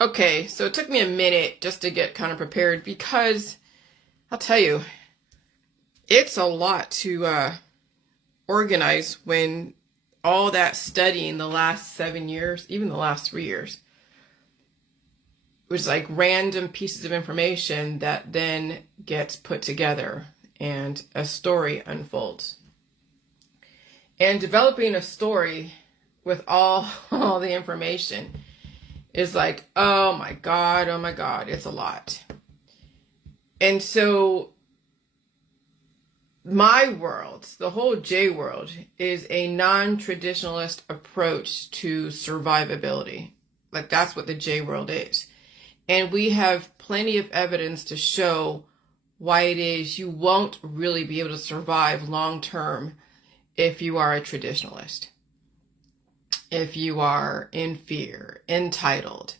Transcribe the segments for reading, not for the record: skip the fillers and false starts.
Okay, so it took me a minute just to get kind of prepared because I'll tell you, it's a lot to organize when all that studying the last 7 years, even the last 3 years, was like random pieces of information that then gets put together and a story unfolds. And developing a story with all the information is like, oh my God, it's a lot. And so my world, the whole J world, is a non-traditionalist approach to survivability. Like that's what the J world is. And we have plenty of evidence to show why it is you won't really be able to survive long term if you are a traditionalist. If you are in fear, entitled,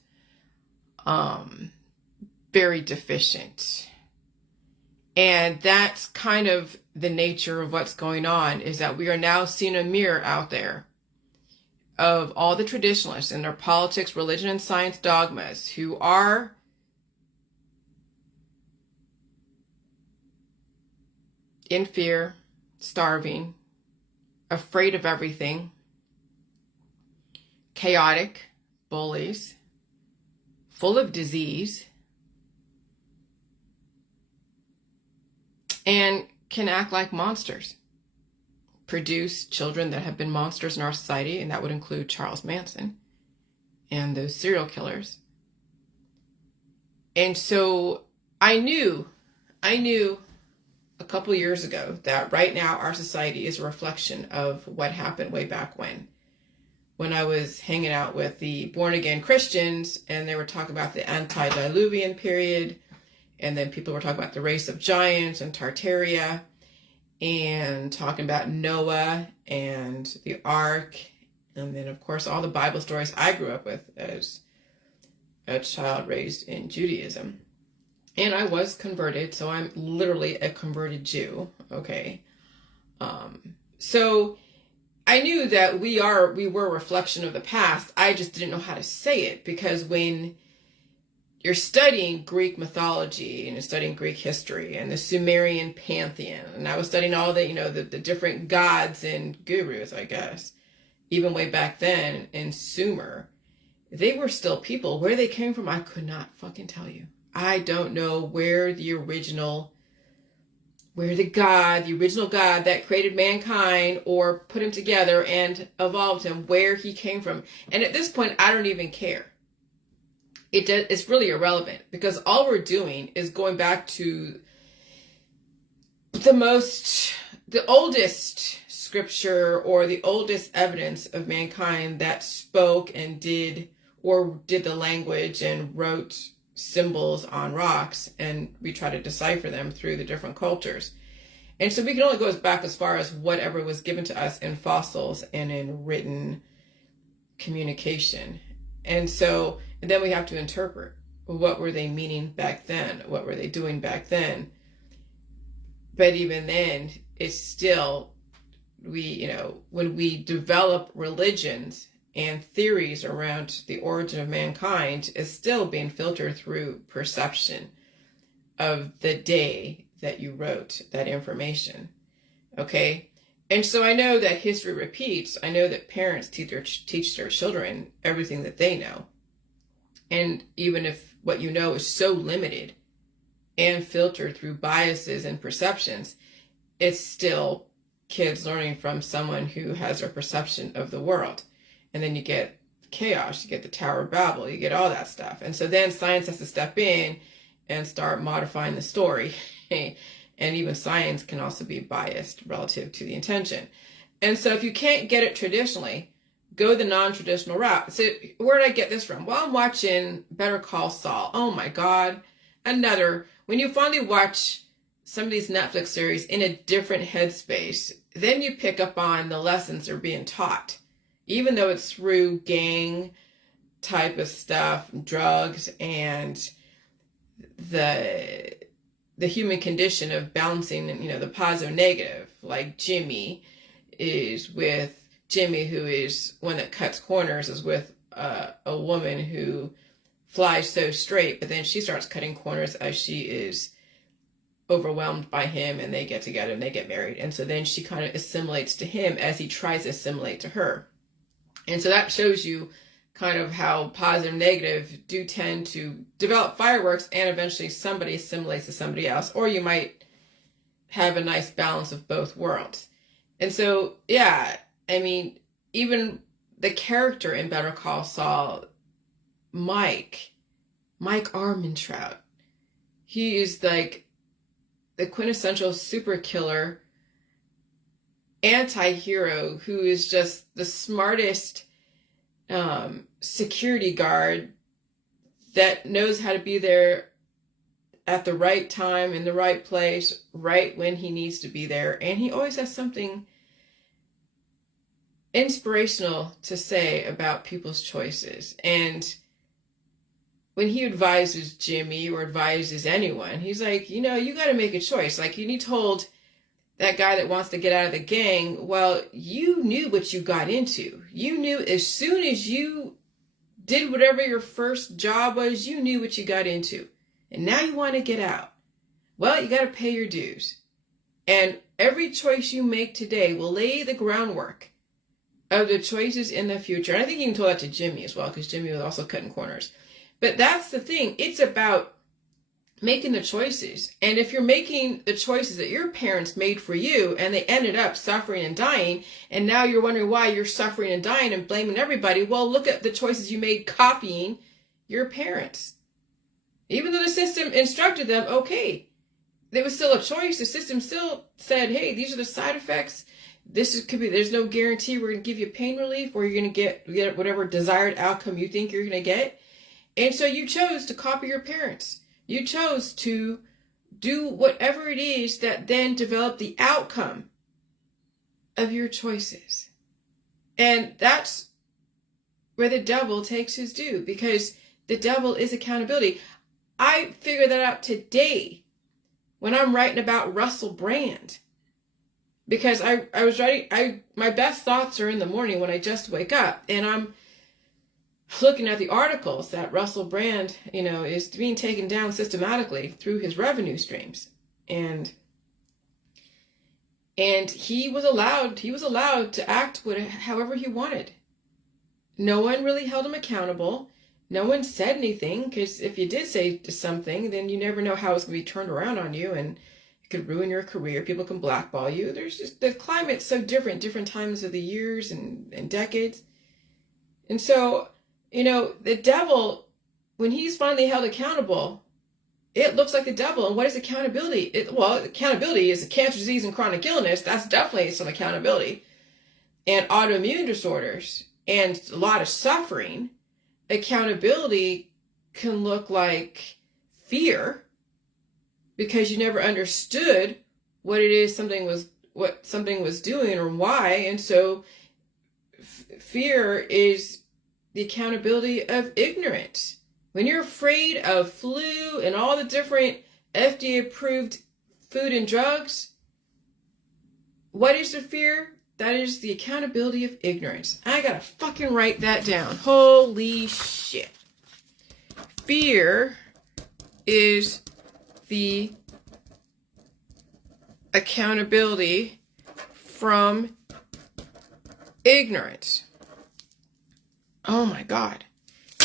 very deficient. And that's kind of the nature of what's going on, is that we are now seeing a mirror out there of all the traditionalists and their politics, religion, and science dogmas who are in fear, starving, afraid of everything, chaotic, bullies, full of disease, and can act like monsters. Produce children that have been monsters in our society, and that would include Charles Manson and those serial killers. And so I knew a couple years ago that right now our society is a reflection of what happened way back when I was hanging out with the born-again Christians, and they were talking about the antediluvian period, and then people were talking about the race of giants and Tartaria, and talking about Noah and the ark, and then of course all the Bible stories I grew up with as a child raised in Judaism. And I was converted, so I'm literally a converted Jew, okay? So I knew that we were a reflection of the past. I just didn't know how to say it, because when you're studying Greek mythology and you're studying Greek history and the Sumerian pantheon, and I was studying all the different gods and gurus, I guess, even way back then in Sumer, they were still people. Where they came from, I could not fucking tell you. I don't know where the original God that created mankind or put him together and evolved him, where he came from. And at this point, I don't even care. It's really irrelevant, because all we're doing is going back to the oldest scripture, or the oldest evidence of mankind that spoke and did the language and wrote symbols on rocks, and we try to decipher them through the different cultures. And so we can only go back as far as whatever was given to us in fossils and in written communication. And then we have to interpret, what were they meaning back then? What were they doing back then? But even then, it's still, when we develop religions and theories around the origin of mankind, is still being filtered through perception of the day that you wrote that information. Okay? And so I know that history repeats. I know that parents teach their children everything that they know. And even if what you know is so limited and filtered through biases and perceptions, it's still kids learning from someone who has a perception of the world. And then you get chaos, you get the Tower of Babel, you get all that stuff. And so then science has to step in and start modifying the story. And even science can also be biased relative to the intention. And so if you can't get it traditionally, go the non-traditional route. So where did I get this from? Well, I'm watching Better Call Saul. Oh my God. When you finally watch some of these Netflix series in a different headspace, then you pick up on the lessons that are being taught. Even though it's through gang type of stuff, drugs, and the human condition of balancing, the positive and negative, like Jimmy, who is one that cuts corners, is with a woman who flies so straight, but then she starts cutting corners as she is overwhelmed by him, and they get together and they get married. And so then she kind of assimilates to him as he tries to assimilate to her. And so that shows you kind of how positive and negative do tend to develop fireworks, and eventually somebody assimilates to somebody else, or you might have a nice balance of both worlds. And so, yeah, I mean, even the character in Better Call Saul, Mike Armentrout, he is like the quintessential super killer anti-hero who is just the smartest security guard that knows how to be there at the right time, in the right place, right when he needs to be there. And he always has something inspirational to say about people's choices. And when he advises Jimmy or advises anyone, he's like, you got to make a choice. Like, you told that guy that wants to get out of the gang, well, you knew what you got into. You knew as soon as you did whatever your first job was, you knew what you got into. And now you want to get out. Well, you got to pay your dues. And every choice you make today will lay the groundwork of the choices in the future. And I think you can tell that to Jimmy as well, because Jimmy was also cutting corners. But that's the thing. It's about making the choices. And if you're making the choices that your parents made for you and they ended up suffering and dying, and now you're wondering why you're suffering and dying and blaming everybody, well, look at the choices you made copying your parents. Even though the system instructed them, okay, there was still a choice. The system still said, hey, these are the side effects. Could be, there's no guarantee we're going to give you pain relief, or you're going to get whatever desired outcome you think you're going to get. And so you chose to copy your parents. You chose to do whatever it is that then developed the outcome of your choices. And that's where the devil takes his due, because the devil is accountability. I figured that out today when I'm writing about Russell Brand. Because I was writing, my best thoughts are in the morning when I just wake up, and I'm looking at the articles that Russell Brand, is being taken down systematically through his revenue streams. And he was allowed to act however he wanted. No one really held him accountable. No one said anything, because if you did say something, then you never know how it's going to be turned around on you, and it could ruin your career. People can blackball you. There's just, the climate's so different times of the years and decades. And so, the devil, when he's finally held accountable, it looks like the devil. And what is accountability? Accountability is a cancer, disease, and chronic illness. That's definitely some accountability. And autoimmune disorders and a lot of suffering. Accountability can look like fear, because you never understood what it is what something was doing or why. And so fear is the accountability of ignorance. When you're afraid of flu and all the different FDA approved food and drugs, what is the fear? That is the accountability of ignorance. I gotta fucking write that down. Holy shit. Fear is the accountability from ignorance. Oh my God.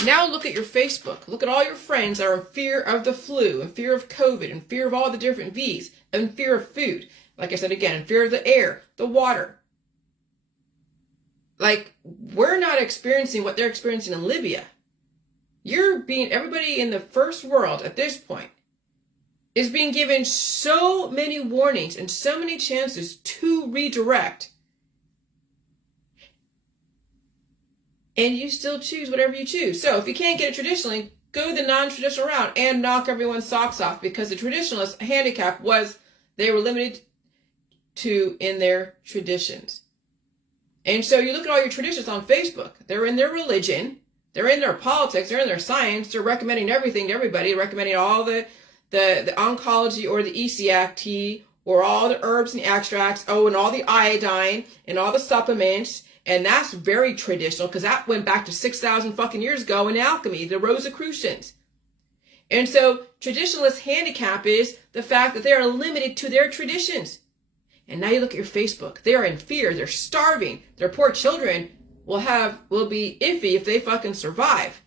Now look at your Facebook. Look at all your friends that are in fear of the flu, in fear of COVID, in fear of all the different V's, in fear of food. Like I said again, in fear of the air, the water. Like, we're not experiencing what they're experiencing in Libya. Everybody in the first world at this point is being given so many warnings and so many chances to redirect. And you still choose whatever you choose. So if you can't get it traditionally, go the non-traditional route and knock everyone's socks off, because the traditionalist handicap was they were limited to in their traditions. And so you look at all your traditions on Facebook. They're in their religion. They're in their politics. They're in their science. They're recommending everything to everybody, recommending all the oncology or the ECAC tea or all the herbs and extracts. Oh, and all the iodine and all the supplements And that's very traditional because that went back to 6,000 fucking years ago in alchemy, the Rosicrucians. And so traditionalist handicap is the fact that they are limited to their traditions. And now you look at your Facebook, they are in fear, they're starving, their poor children will be iffy if they fucking survive.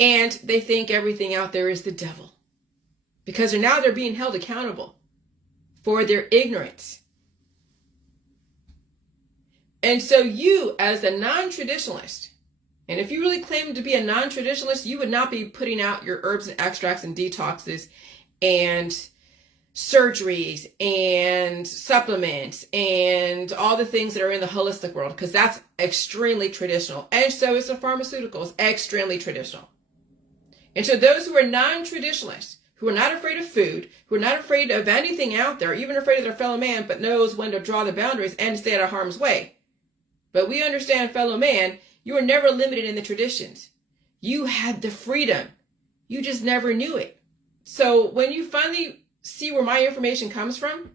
And they think everything out there is the devil. Because now they're being held accountable for their ignorance. And so you, as a non-traditionalist, and if you really claim to be a non-traditionalist, you would not be putting out your herbs and extracts and detoxes and surgeries and supplements and all the things that are in the holistic world, because that's extremely traditional. And so is the pharmaceuticals, extremely traditional. And so those who are non-traditionalists, who are not afraid of food, who are not afraid of anything out there, even afraid of their fellow man, but knows when to draw the boundaries and stay out of harm's way. But we understand, fellow man, you were never limited in the traditions. You had the freedom. You just never knew it. So when you finally see where my information comes from,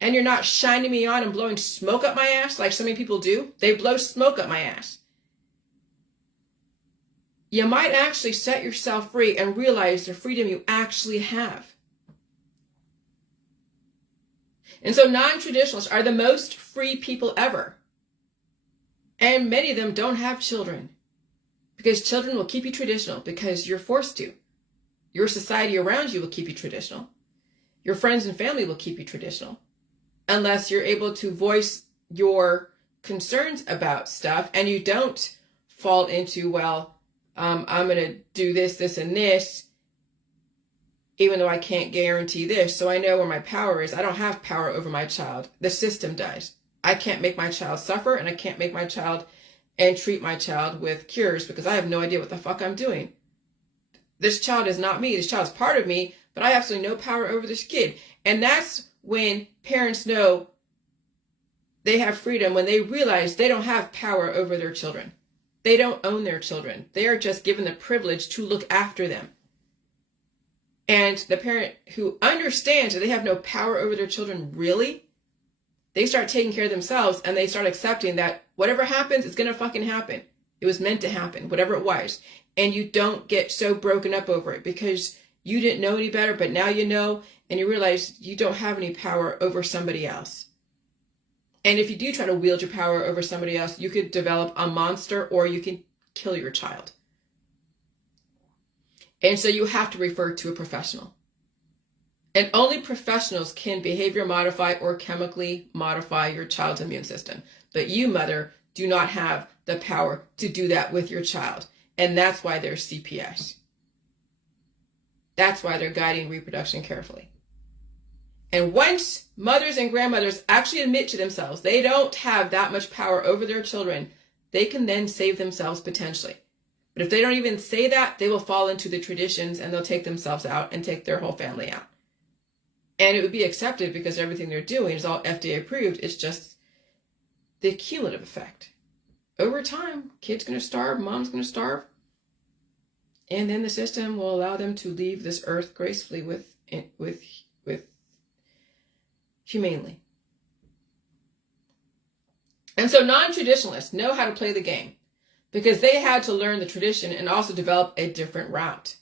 and you're not shining me on and blowing smoke up my ass like so many people do, they blow smoke up my ass. You might actually set yourself free and realize the freedom you actually have. And so non-traditionalists are the most free people ever. And many of them don't have children. Because children will keep you traditional because you're forced to. Your society around you will keep you traditional. Your friends and family will keep you traditional. Unless you're able to voice your concerns about stuff and you don't fall into, well, I'm going to do this, this, and this, even though I can't guarantee this. So I know where my power is. I don't have power over my child. The system does. I can't make my child suffer, and I can't make my child and treat my child with cures because I have no idea what the fuck I'm doing. This child is not me. This child is part of me, but I have absolutely no power over this kid. And that's when parents know they have freedom, when they realize they don't have power over their children. They don't own their children. They are just given the privilege to look after them. And the parent who understands that they have no power over their children, really, they start taking care of themselves and they start accepting that whatever happens, it's going to fucking happen. It was meant to happen, whatever it was. And you don't get so broken up over it because you didn't know any better, but now you know, and you realize you don't have any power over somebody else. And if you do try to wield your power over somebody else, you could develop a monster or you can kill your child. And so you have to refer to a professional. And only professionals can behavior modify or chemically modify your child's immune system. But you, mother, do not have the power to do that with your child. And that's why there's CPS. That's why they're guiding reproduction carefully. And once mothers and grandmothers actually admit to themselves they don't have that much power over their children, they can then save themselves potentially. But if they don't even say that, they will fall into the traditions and they'll take themselves out and take their whole family out. And it would be accepted because everything they're doing is all FDA approved. It's just the cumulative effect. Over time, kid's going to starve, mom's going to starve. And then the system will allow them to leave this earth gracefully with humanely. And so non-traditionalists know how to play the game because they had to learn the tradition and also develop a different route.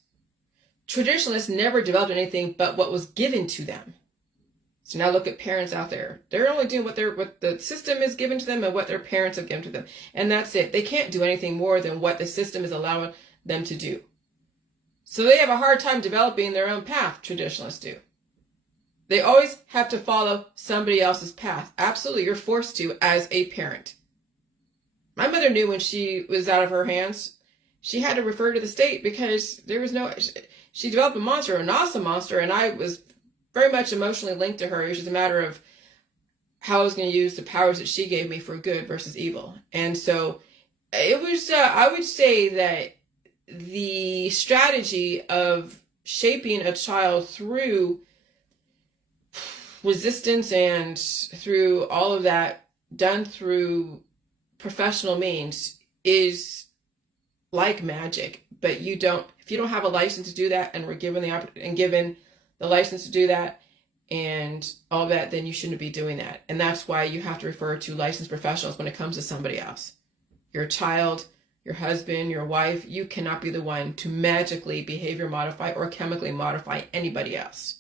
Traditionalists never developed anything but what was given to them. So now look at parents out there. They're only doing what the system is given to them and what their parents have given to them. And that's it. They can't do anything more than what the system is allowing them to do. So they have a hard time developing their own path, traditionalists do. They always have to follow somebody else's path. Absolutely, you're forced to as a parent. My mother knew when she was out of her hands, she had to refer to the state because there was no... She developed a monster, an awesome monster, and I was very much emotionally linked to her. It was just a matter of how I was going to use the powers that she gave me for good versus evil. And so it was, I would say that the strategy of shaping a child through resistance and through all of that done through professional means is like magic. But if you don't have a license to do that, and we're given given the license to do that, and all that, then you shouldn't be doing that. And that's why you have to refer to licensed professionals when it comes to somebody else. Your child, your husband, your wife, you cannot be the one to magically behavior modify or chemically modify anybody else.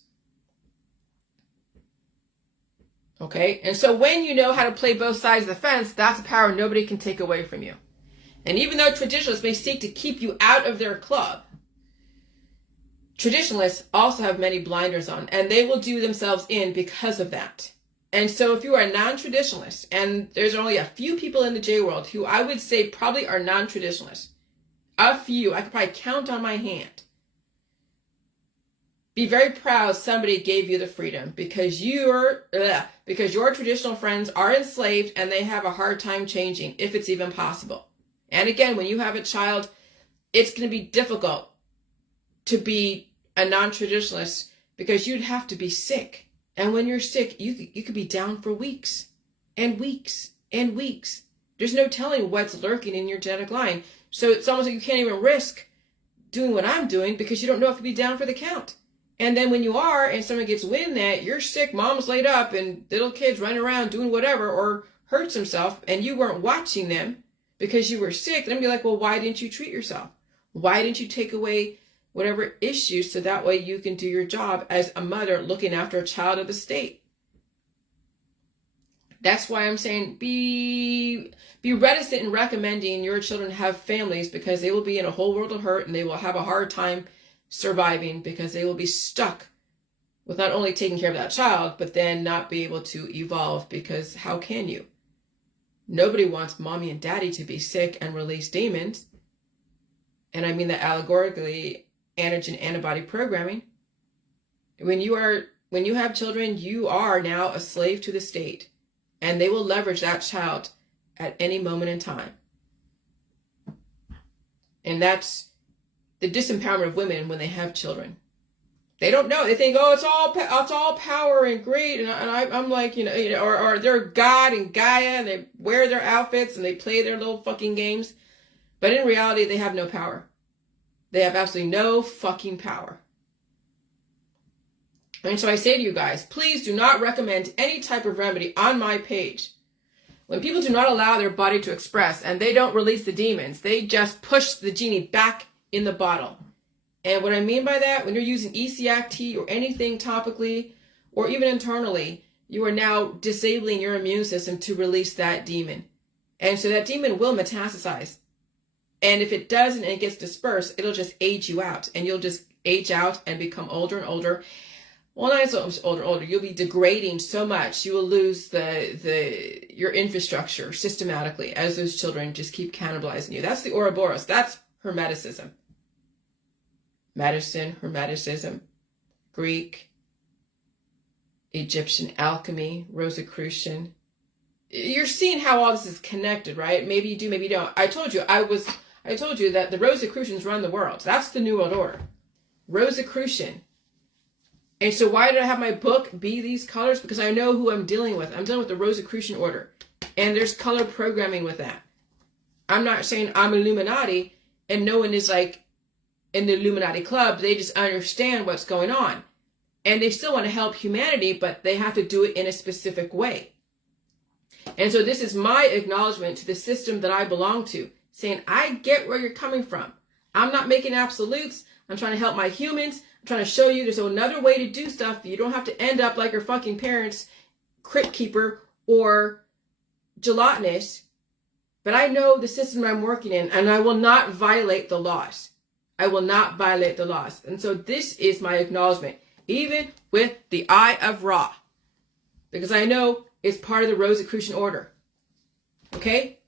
Okay? And so when you know how to play both sides of the fence, that's a power nobody can take away from you. And even though traditionalists may seek to keep you out of their club, traditionalists also have many blinders on, and they will do themselves in because of that. And so if you are a non-traditionalist, and there's only a few people in the J world who I would say probably are non-traditionalists, a few, I could probably count on my hand, be very proud somebody gave you the freedom because your traditional friends are enslaved and they have a hard time changing, if it's even possible. And again, when you have a child, it's going to be difficult to be a non-traditionalist because you'd have to be sick. And when you're sick, you could be down for weeks and weeks and weeks. There's no telling what's lurking in your genetic line. So it's almost like you can't even risk doing what I'm doing because you don't know if you'll be down for the count. And then when you are and someone gets wind that you're sick, mom's laid up and little kids running around doing whatever or hurts himself and you weren't watching them because you were sick, then be like, well, why didn't you treat yourself? Why didn't you take away whatever issues so that way you can do your job as a mother looking after a child of the state? That's why I'm saying be reticent in recommending your children have families because they will be in a whole world of hurt and they will have a hard time surviving because they will be stuck with not only taking care of that child, but then not be able to evolve because how can you? Nobody wants mommy and daddy to be sick and release demons. And I mean that allegorically, antigen antibody programming. When you have children, you are now a slave to the state and they will leverage that child at any moment in time. And that's the disempowerment of women when they have children. They don't know. They think, oh, it's all power and greed. And I'm like, or they're God and Gaia and they wear their outfits and they play their little fucking games. But in reality, they have no power. They have absolutely no fucking power. And so I say to you guys, please do not recommend any type of remedy on my page. When people do not allow their body to express and they don't release the demons, they just push the genie back in the bottle. And what I mean by that, when you're using ECACT or anything topically or even internally, you are now disabling your immune system to release that demon. And so that demon will metastasize. And if it doesn't and it gets dispersed, it'll just age you out. And you'll just age out and become older and older. Well, not so much older and older. You'll be degrading so much. You will lose your infrastructure systematically as those children just keep cannibalizing you. That's the Ouroboros. That's Hermeticism. Medicine, Hermeticism, Greek, Egyptian alchemy, Rosicrucian. You're seeing how all this is connected, right? Maybe you do, maybe you don't. I told you that the Rosicrucians run the world. That's the New World Order. Rosicrucian. And so why did I have my book be these colors? Because I know who I'm dealing with. I'm dealing with the Rosicrucian order. And there's color programming with that. I'm not saying I'm Illuminati and no one is like in the Illuminati club. They just understand what's going on. And they still want to help humanity, but they have to do it in a specific way. And so this is my acknowledgement to the system that I belong to, saying, I get where you're coming from. I'm not making absolutes. I'm trying to help my humans. I'm trying to show you there's another way to do stuff. You don't have to end up like your fucking parents, crypt keeper or gelatinous. But I know the system I'm working in, and I will not violate the laws. I will not violate the laws. And so this is my acknowledgement, even with the Eye of Ra, because I know it's part of the Rosicrucian order. Okay?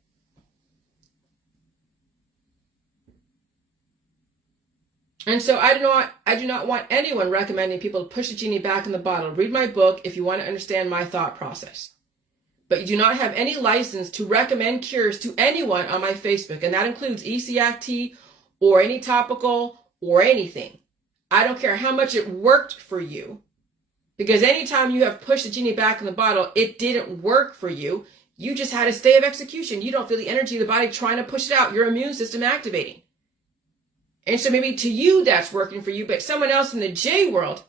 And so I do not want anyone recommending people to push the genie back in the bottle. Read my book if you want to understand my thought process. But you do not have any license to recommend cures to anyone on my Facebook. And that includes ECACT or any topical or anything. I don't care how much it worked for you. Because anytime you have pushed the genie back in the bottle, it didn't work for you. You just had a stay of execution. You don't feel the energy of the body trying to push it out. Your immune system activating. And so maybe to you that's working for you, but someone else in the J world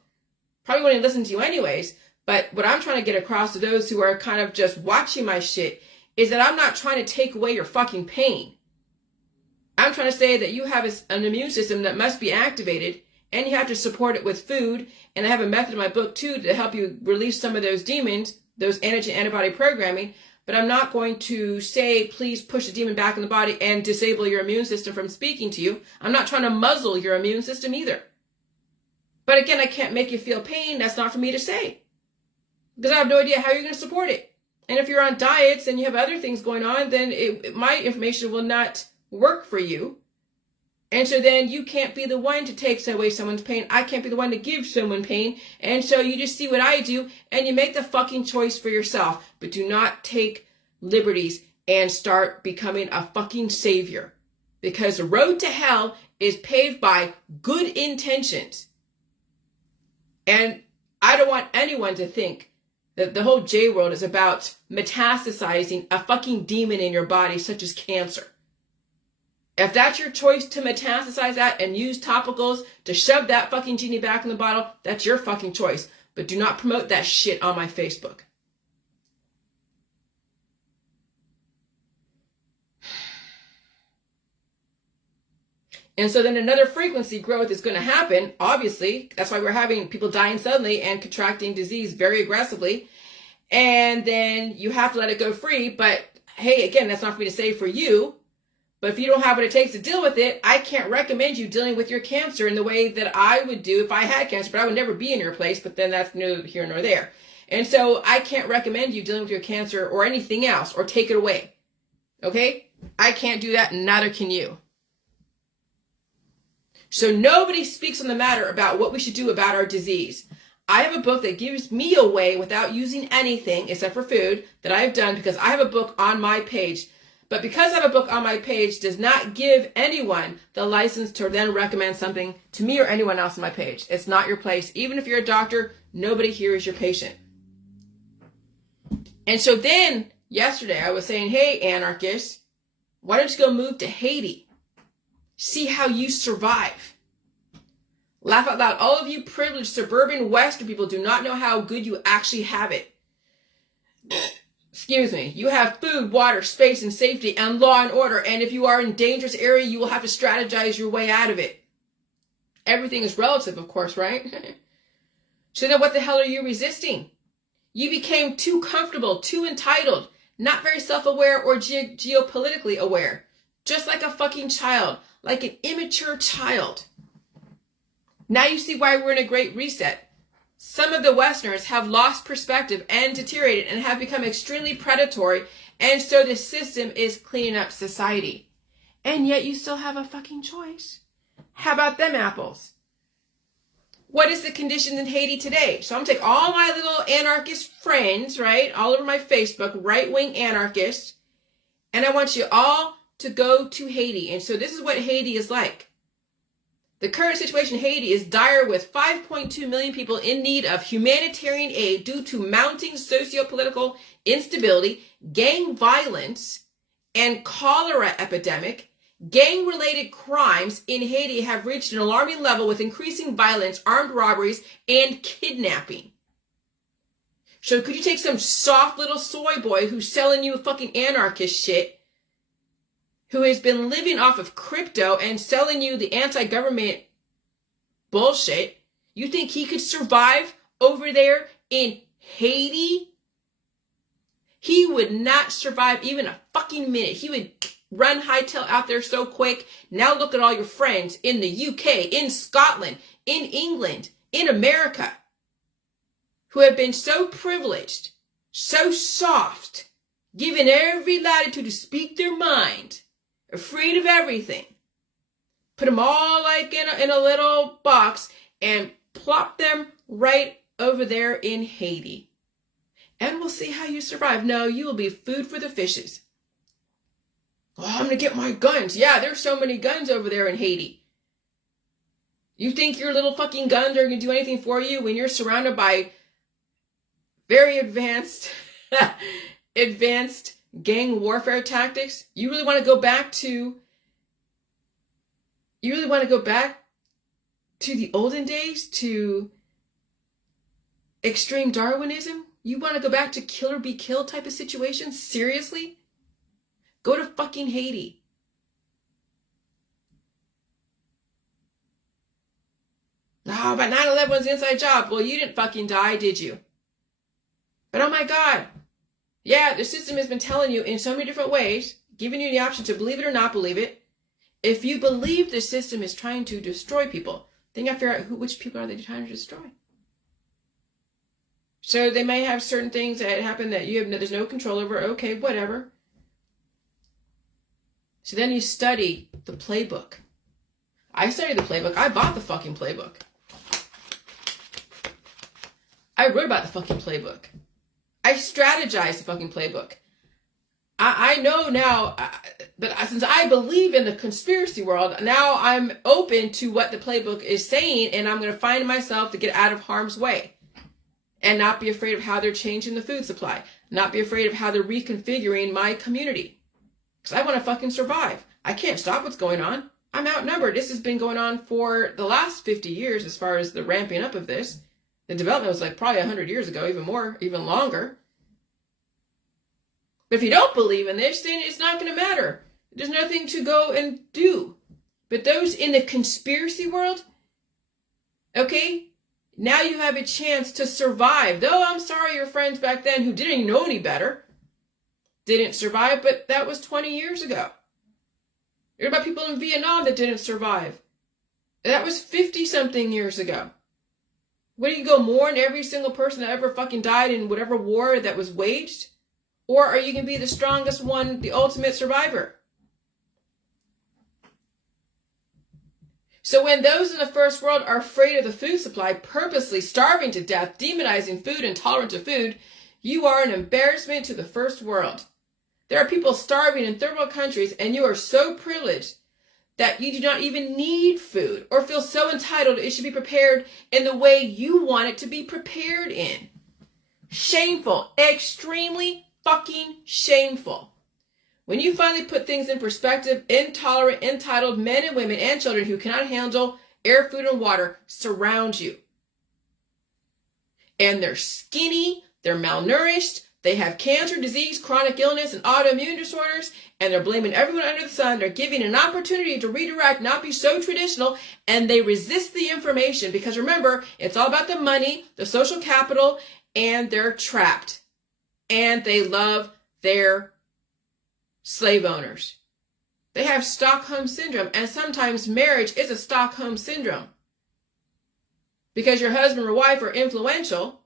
probably wouldn't listen to you anyways. But what I'm trying to get across to those who are kind of just watching my shit is that I'm not trying to take away your fucking pain. I'm trying to say that you have an immune system that must be activated, and you have to support it with food. And I have a method in my book too to help you release some of those demons, those antigen antibody programming. But I'm not going to say, please push the demon back in the body and disable your immune system from speaking to you. I'm not trying to muzzle your immune system either. But again, I can't make you feel pain. That's not for me to say, because I have no idea how you're going to support it. And if you're on diets and you have other things going on, then my information will not work for you. And so then you can't be the one to take away someone's pain. I can't be the one to give someone pain. And so you just see what I do and you make the fucking choice for yourself. But do not take liberties and start becoming a fucking savior. Because the road to hell is paved by good intentions. And I don't want anyone to think that the whole J world is about metastasizing a fucking demon in your body, such as cancer. If that's your choice to metastasize that and use topicals to shove that fucking genie back in the bottle, that's your fucking choice. But do not promote that shit on my Facebook. And so then another frequency growth is going to happen, obviously. That's why we're having people dying suddenly and contracting disease very aggressively. And then you have to let it go free. But hey, again, that's not for me to say for you. But if you don't have what it takes to deal with it, I can't recommend you dealing with your cancer in the way that I would do if I had cancer. But I would never be in your place. But then that's neither here nor there. And so I can't recommend you dealing with your cancer or anything else or take it away. Okay? I can't do that, and neither can you. So nobody speaks on the matter about what we should do about our disease. I have a book that gives me a way without using anything except for food that I've done, because I have a book on my page. But because I have a book on my page does not give anyone the license to then recommend something to me or anyone else on my page. It's not your place. Even if you're a doctor, nobody here is your patient. And so then yesterday I was saying, hey, anarchists, why don't you go move to Haiti? See how you survive. Laugh out loud. All of you privileged suburban Western people do not know how good you actually have it. Excuse me. You have food, water, space, and safety, and law and order. And if you are in a dangerous area, you will have to strategize your way out of it. Everything is relative, of course, right? So then what the hell are you resisting? You became too comfortable, too entitled, not very self-aware or geopolitically aware. Just like a fucking child, like an immature child. Now you see why we're in a great reset. Some of the Westerners have lost perspective and deteriorated and have become extremely predatory, and so the system is cleaning up society. And yet you still have a fucking choice. How about them apples? What is the condition in Haiti today? So I'm going to take all my little anarchist friends, right, all over my Facebook, right-wing anarchists, and I want you all to go to Haiti. And so this is what Haiti is like. The current situation in Haiti is dire, with 5.2 million people in need of humanitarian aid due to mounting socio-political instability, gang violence, and cholera epidemic. Gang-related crimes in Haiti have reached an alarming level, with increasing violence, armed robberies, and kidnapping. So could you take some soft little soy boy who's selling you fucking anarchist shit, who has been living off of crypto and selling you the anti-government bullshit? You think he could survive over there in Haiti? He would not survive even a fucking minute. He would run hightail out there so quick. Now look at all your friends in the UK, in Scotland, in England, in America, who have been so privileged, so soft, given every latitude to speak their mind, afraid of everything. Put them all like in a little box and plop them right over there in Haiti. And we'll see how you survive. No, you will be food for the fishes. Oh, I'm going to get my guns. Yeah, there's so many guns over there in Haiti. You think your little fucking guns are going to do anything for you when you're surrounded by very advanced gang warfare tactics? You really want to go back to the olden days, to Extreme Darwinism? You want to go back to kill or be killed type of situation? Seriously? Go to fucking Haiti. Oh, but 9/11 was an inside job. Well, you didn't fucking die, did you? But oh my God. Yeah, the system has been telling you in so many different ways, giving you the option to believe it or not believe it. If you believe the system is trying to destroy people, then you have to figure out which people are they trying to destroy. So they may have certain things that happen that there's no control over. Okay, whatever. So then you study the playbook. I studied the playbook. I bought the fucking playbook. I wrote about the fucking playbook. I strategized the fucking playbook. I know now, but since I believe in the conspiracy world, now I'm open to what the playbook is saying, and I'm going to find myself to get out of harm's way and not be afraid of how they're changing the food supply, not be afraid of how they're reconfiguring my community. Because I want to fucking survive. I can't stop what's going on. I'm outnumbered. This has been going on for the last 50 years as far as the ramping up of this. The development was like probably 100 years ago, even more, even longer. But if you don't believe in this, then it's not going to matter. There's nothing to go and do. But those in the conspiracy world, okay, now you have a chance to survive. Though I'm sorry your friends back then who didn't know any better didn't survive, but that was 20 years ago. You're about people in Vietnam that didn't survive. That was 50-something years ago. What do you go mourn every single person that ever fucking died in whatever war that was waged? Or are you going to be the strongest one, the ultimate survivor? So when those in the first world are afraid of the food supply, purposely starving to death, demonizing food, intolerant to food, you are an embarrassment to the first world. There are people starving in third world countries, and you are so privileged that you do not even need food or feel so entitled it should be prepared in the way you want it to be prepared in. Shameful. Extremely fucking shameful. When you finally put things in perspective, intolerant, entitled men and women and children who cannot handle air, food, and water surround you. And they're skinny, they're malnourished, they have cancer, disease, chronic illness, and autoimmune disorders, and they're blaming everyone under the sun. They're giving an opportunity to redirect, not be so traditional, and they resist the information because remember, it's all about the money, the social capital, and they're trapped. And they love their slave owners. They have Stockholm syndrome, and sometimes marriage is a Stockholm syndrome. Because your husband or wife are influential,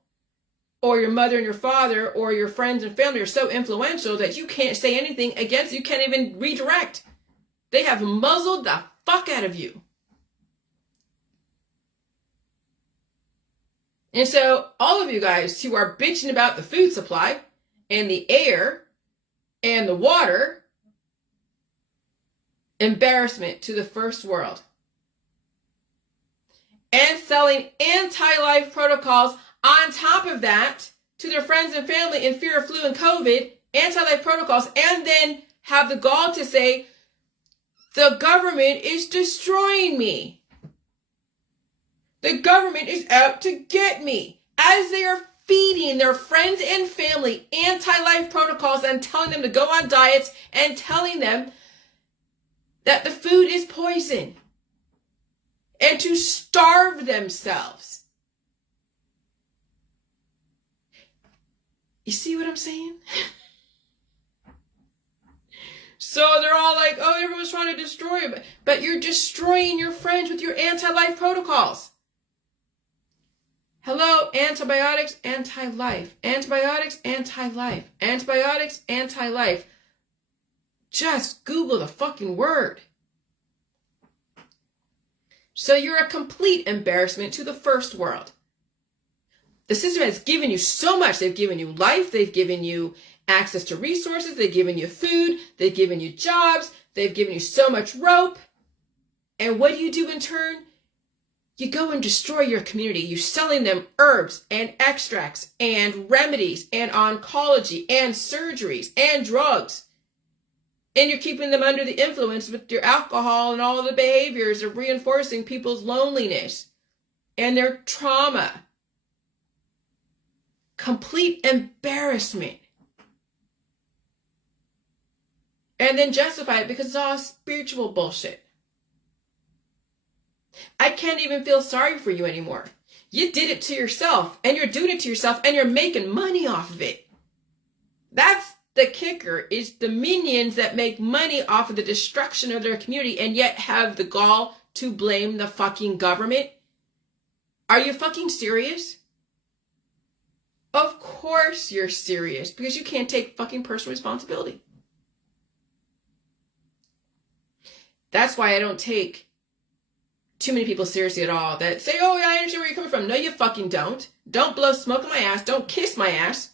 or your mother and your father, or your friends and family are so influential that you can't say anything against, you can't even redirect. They have muzzled the fuck out of you. And so all of you guys who are bitching about the food supply and the air and the water, embarrassment to the first world. And selling anti-life protocols on top of that to their friends and family in fear of flu and COVID, anti-life protocols, and then have the gall to say, the government is destroying me. The government is out to get me. As they are feeding their friends and family anti-life protocols and telling them to go on diets and telling them that the food is poison and to starve themselves. You see what I'm saying? So they're all like, oh, everyone's trying to destroy it. But you're destroying your friends with your anti-life protocols. Hello, antibiotics, anti-life. Antibiotics, anti-life. Antibiotics, anti-life. Just Google the fucking word. So you're a complete embarrassment to the first world. The system has given you so much. They've given you life. They've given you access to resources. They've given you food. They've given you jobs. They've given you so much rope. And what do you do in turn? You go and destroy your community. You're selling them herbs and extracts and remedies and oncology and surgeries and drugs. And you're keeping them under the influence with your alcohol and all the behaviors of reinforcing people's loneliness and their trauma. complete embarrassment. And then justify it because it's all spiritual bullshit. I can't even feel sorry for you anymore. You did it to yourself, and you're doing it to yourself, and you're making money off of it. That's the kicker, is the minions that make money off of the destruction of their community and yet have the gall to blame the fucking government. Are you fucking serious? Of course you're serious, because you can't take fucking personal responsibility. That's why I don't take too many people seriously at all that say, oh, yeah, I understand where you're coming from. No, you fucking don't. Don't blow smoke on my ass. Don't kiss my ass.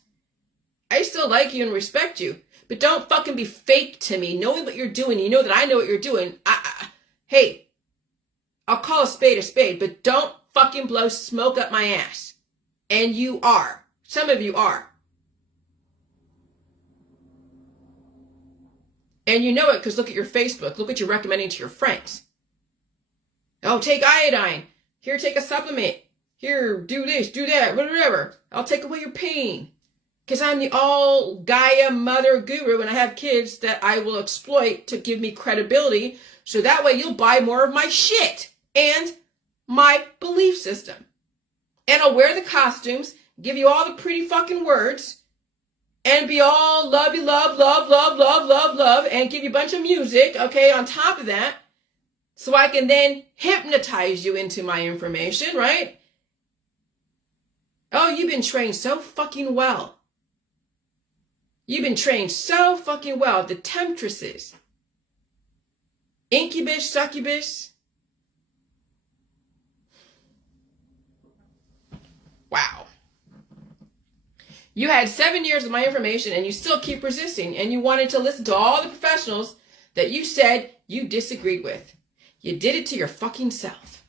I still like you and respect you, but don't fucking be fake to me. Knowing what you're doing, you know that I know what you're doing. Hey, I'll call a spade, but don't fucking blow smoke up my ass. And you are. Some of you are. And you know it because look at your Facebook. Look what you're recommending to your friends. Oh, take iodine. Here, take a supplement. Here, do this, do that, whatever. I'll take away your pain. Because I'm the all Gaia mother guru and I have kids that I will exploit to give me credibility. So that way you'll buy more of my shit and my belief system. And I'll wear the costumes, give you all the pretty fucking words, and be all love you, love, love, love, love, love, love, and give you a bunch of music, okay, on top of that. So I can then hypnotize you into my information, right? Oh, you've been trained so fucking well. You've been trained so fucking well. The temptresses. Incubus, succubus. Wow. You had 7 years of my information and you still keep resisting, and you wanted to listen to all the professionals that you said you disagreed with. You did it to your fucking self.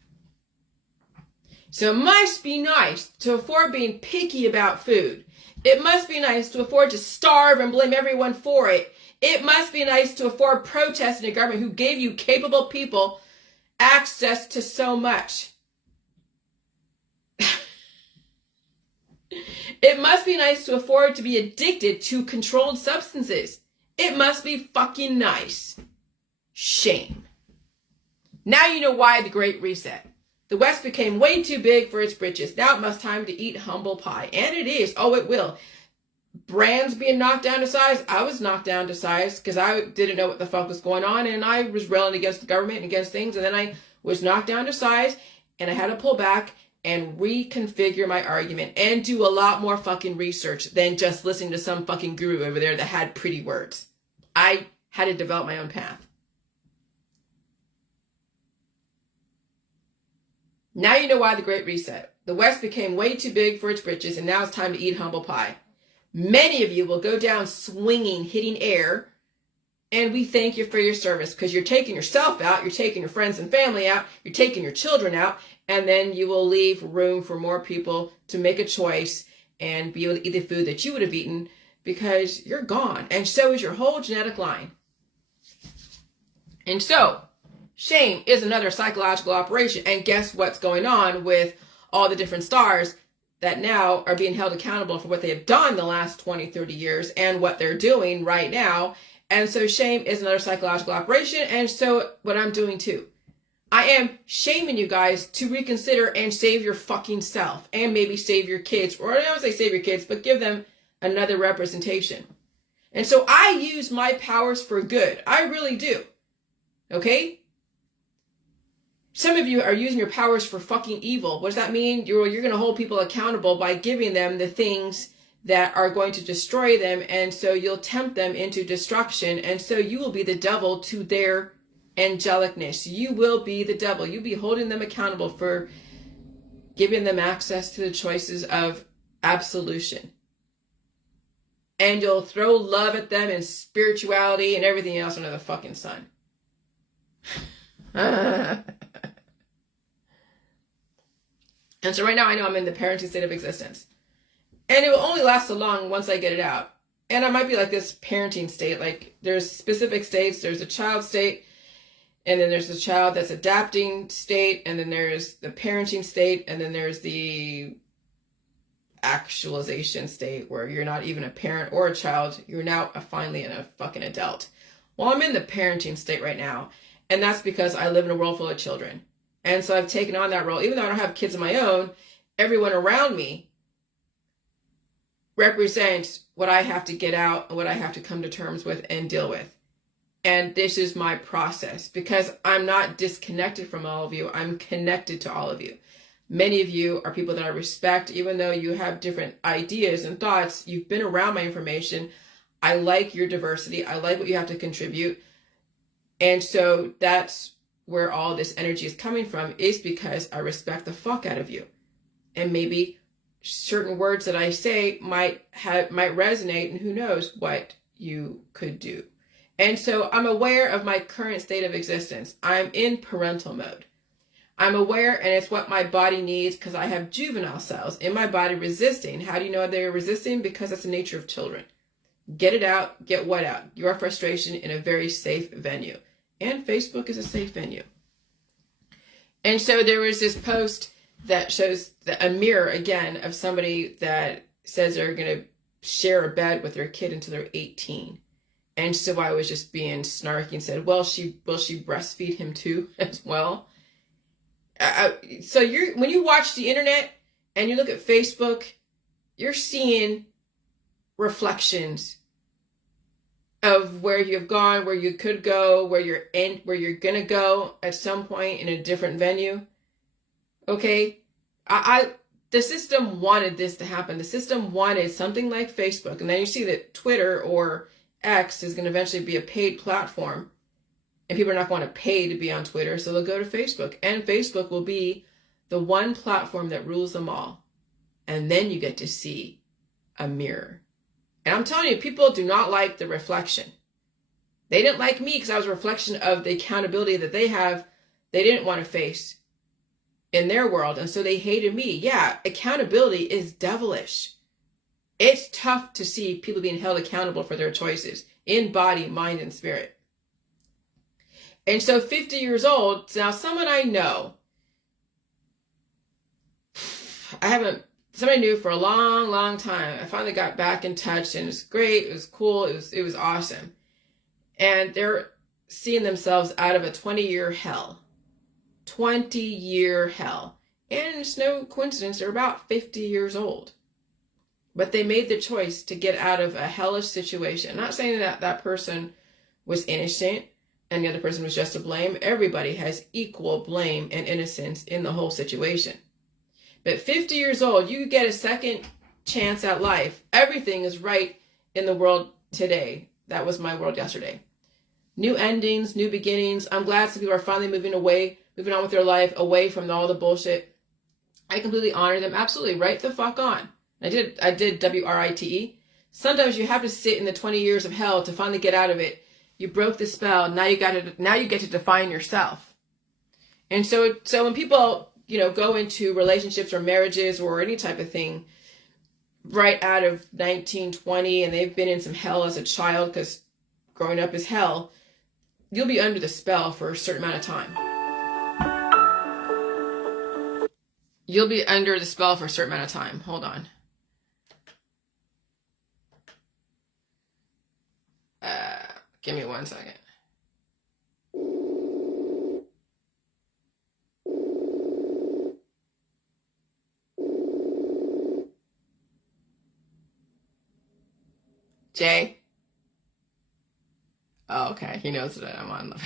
So it must be nice to afford being picky about food. It must be nice to afford to starve and blame everyone for it. It must be nice to afford protesting a government who gave you capable people access to so much. It must be nice to afford to be addicted to controlled substances. It must be fucking nice. Shame. Now you know why the Great Reset. The West became way too big for its britches. Now it must time to eat humble pie. And it is. Oh, it will. Brands being knocked down to size. I was knocked down to size because I didn't know what the fuck was going on. And I was railing against the government and against things. And then I was knocked down to size. And I had to pull back and reconfigure my argument. And do a lot more fucking research than just listening to some fucking guru over there that had pretty words. I had to develop my own path. Now you know why the Great Reset. The West became way too big for its britches, and now it's time to eat humble pie. Many of you will go down swinging, hitting air, and we thank you for your service because you're taking yourself out, you're taking your friends and family out, you're taking your children out, and then you will leave room for more people to make a choice and be able to eat the food that you would have eaten because you're gone, and so is your whole genetic line. And so, shame is another psychological operation. And guess what's going on with all the different stars that now are being held accountable for what they have done the last 20, 30 years and what they're doing right now. And so shame is another psychological operation. And so what I'm doing too. I am shaming you guys to reconsider and save your fucking self and maybe save your kids. Or I don't say save your kids, but give them another representation. And so I use my powers for good. I really do. Okay? Some of you are using your powers for fucking evil. What does that mean? You're going to hold people accountable by giving them the things that are going to destroy them. And so you'll tempt them into destruction. And so you will be the devil to their angelicness. You will be the devil. You'll be holding them accountable for giving them access to the choices of absolution. And you'll throw love at them and spirituality and everything else under the fucking sun. And so right now I know I'm in the parenting state of existence. And it will only last so long once I get it out. And I might be like this parenting state. Like there's specific states. There's a child state. And then there's the child that's adapting state. And then there's the parenting state. And then there's the actualization state where you're not even a parent or a child. You're now finally a fucking adult. Well, I'm in the parenting state right now. And that's because I live in a world full of children. And so I've taken on that role. Even though I don't have kids of my own, everyone around me represents what I have to get out and what I have to come to terms with and deal with. And this is my process because I'm not disconnected from all of you. I'm connected to all of you. Many of you are people that I respect, even though you have different ideas and thoughts. You've been around my information. I like your diversity. I like what you have to contribute. And so that's where all this energy is coming from, is because I respect the fuck out of you. And maybe certain words that I say might resonate, and who knows what you could do. And so I'm aware of my current state of existence. I'm in parental mode. I'm aware, and it's what my body needs because I have juvenile cells in my body resisting. How do you know they're resisting? Because that's the nature of children. Get it out, get what out? Your frustration in a very safe venue. And Facebook is a safe venue. And so there was this post that shows a mirror, again, of somebody that says they're going to share a bed with their kid until they're 18. And so I was just being snarky and said, well, will she breastfeed him too as well? So when you watch the internet and you look at Facebook, you're seeing reflections of where you've gone, where you could go, where you're gonna go at some point in a different venue. Okay, the system wanted this to happen. The system wanted something like Facebook, and then you see that Twitter or X is going to eventually be a paid platform, and people are not going to pay to be on Twitter, so they'll go to Facebook, and Facebook will be the one platform that rules them all. And then you get to see a mirror. And I'm telling you, people do not like the reflection. They didn't like me because I was a reflection of the accountability that they didn't want to face in their world, and so they hated me. Yeah, accountability is devilish. It's tough to see people being held accountable for their choices in body, mind, and spirit. And so 50 years old, now someone I know, somebody knew for a long, long time. I finally got back in touch, and it's great. It was cool. It was awesome. And they're seeing themselves out of a 20-year hell. 20-year hell. And it's no coincidence, they're about 50 years old. But they made the choice to get out of a hellish situation. I'm not saying that that person was innocent and the other person was just to blame. Everybody has equal blame and innocence in the whole situation. But 50 years old, you get a second chance at life. Everything is right in the world today. That was my world yesterday. New endings, new beginnings. I'm glad some people are finally moving on with their life, away from all the bullshit. I completely honor them. Absolutely, right the fuck on. I did WRITE. Sometimes you have to sit in the 20 years of hell to finally get out of it. You broke the spell. Now you get to define yourself. And so when people, go into relationships or marriages or any type of thing right out of 1920 and they've been in some hell as a child, because growing up is hell, you'll be under the spell for a certain amount of time. You'll be under the spell for a certain amount of time. Hold on. Give me 1 second. Jay? Oh, okay. He knows that I'm on the...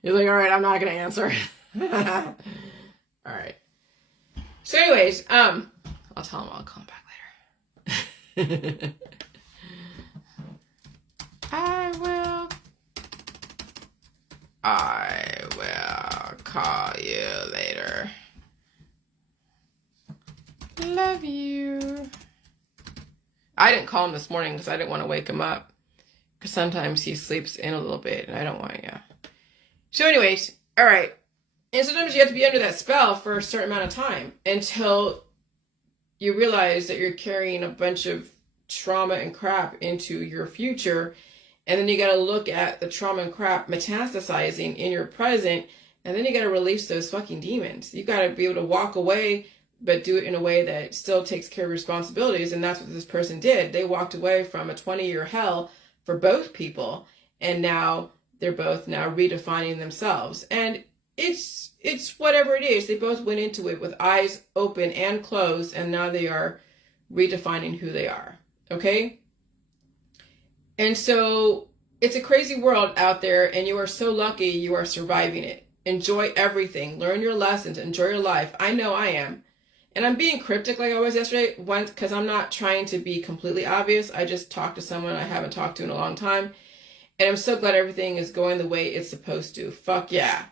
He's like, all right, I'm not going to answer. All right. So anyways, I'll tell him I'll call him back later. I will call you later. Love you. I didn't call him this morning because I didn't want to wake him up. Because sometimes he sleeps in a little bit and I don't want to, So anyways, all right. And sometimes you have to be under that spell for a certain amount of time until you realize that you're carrying a bunch of trauma and crap into your future. And then you got to look at the trauma and crap metastasizing in your present. And then you got to release those fucking demons. You got to be able to walk away but do it in a way that still takes care of responsibilities. And that's what this person did. They walked away from a 20-year hell for both people, and now they're both now redefining themselves. And it's whatever it is. They both went into it with eyes open and closed, and now they are redefining who they are. Okay? And so it's a crazy world out there, and you are so lucky you are surviving it. Enjoy everything. Learn your lessons. Enjoy your life. I know I am. And I'm being cryptic like I was yesterday, because I'm not trying to be completely obvious. I just talked to someone I haven't talked to in a long time. And I'm so glad everything is going the way it's supposed to. Fuck yeah.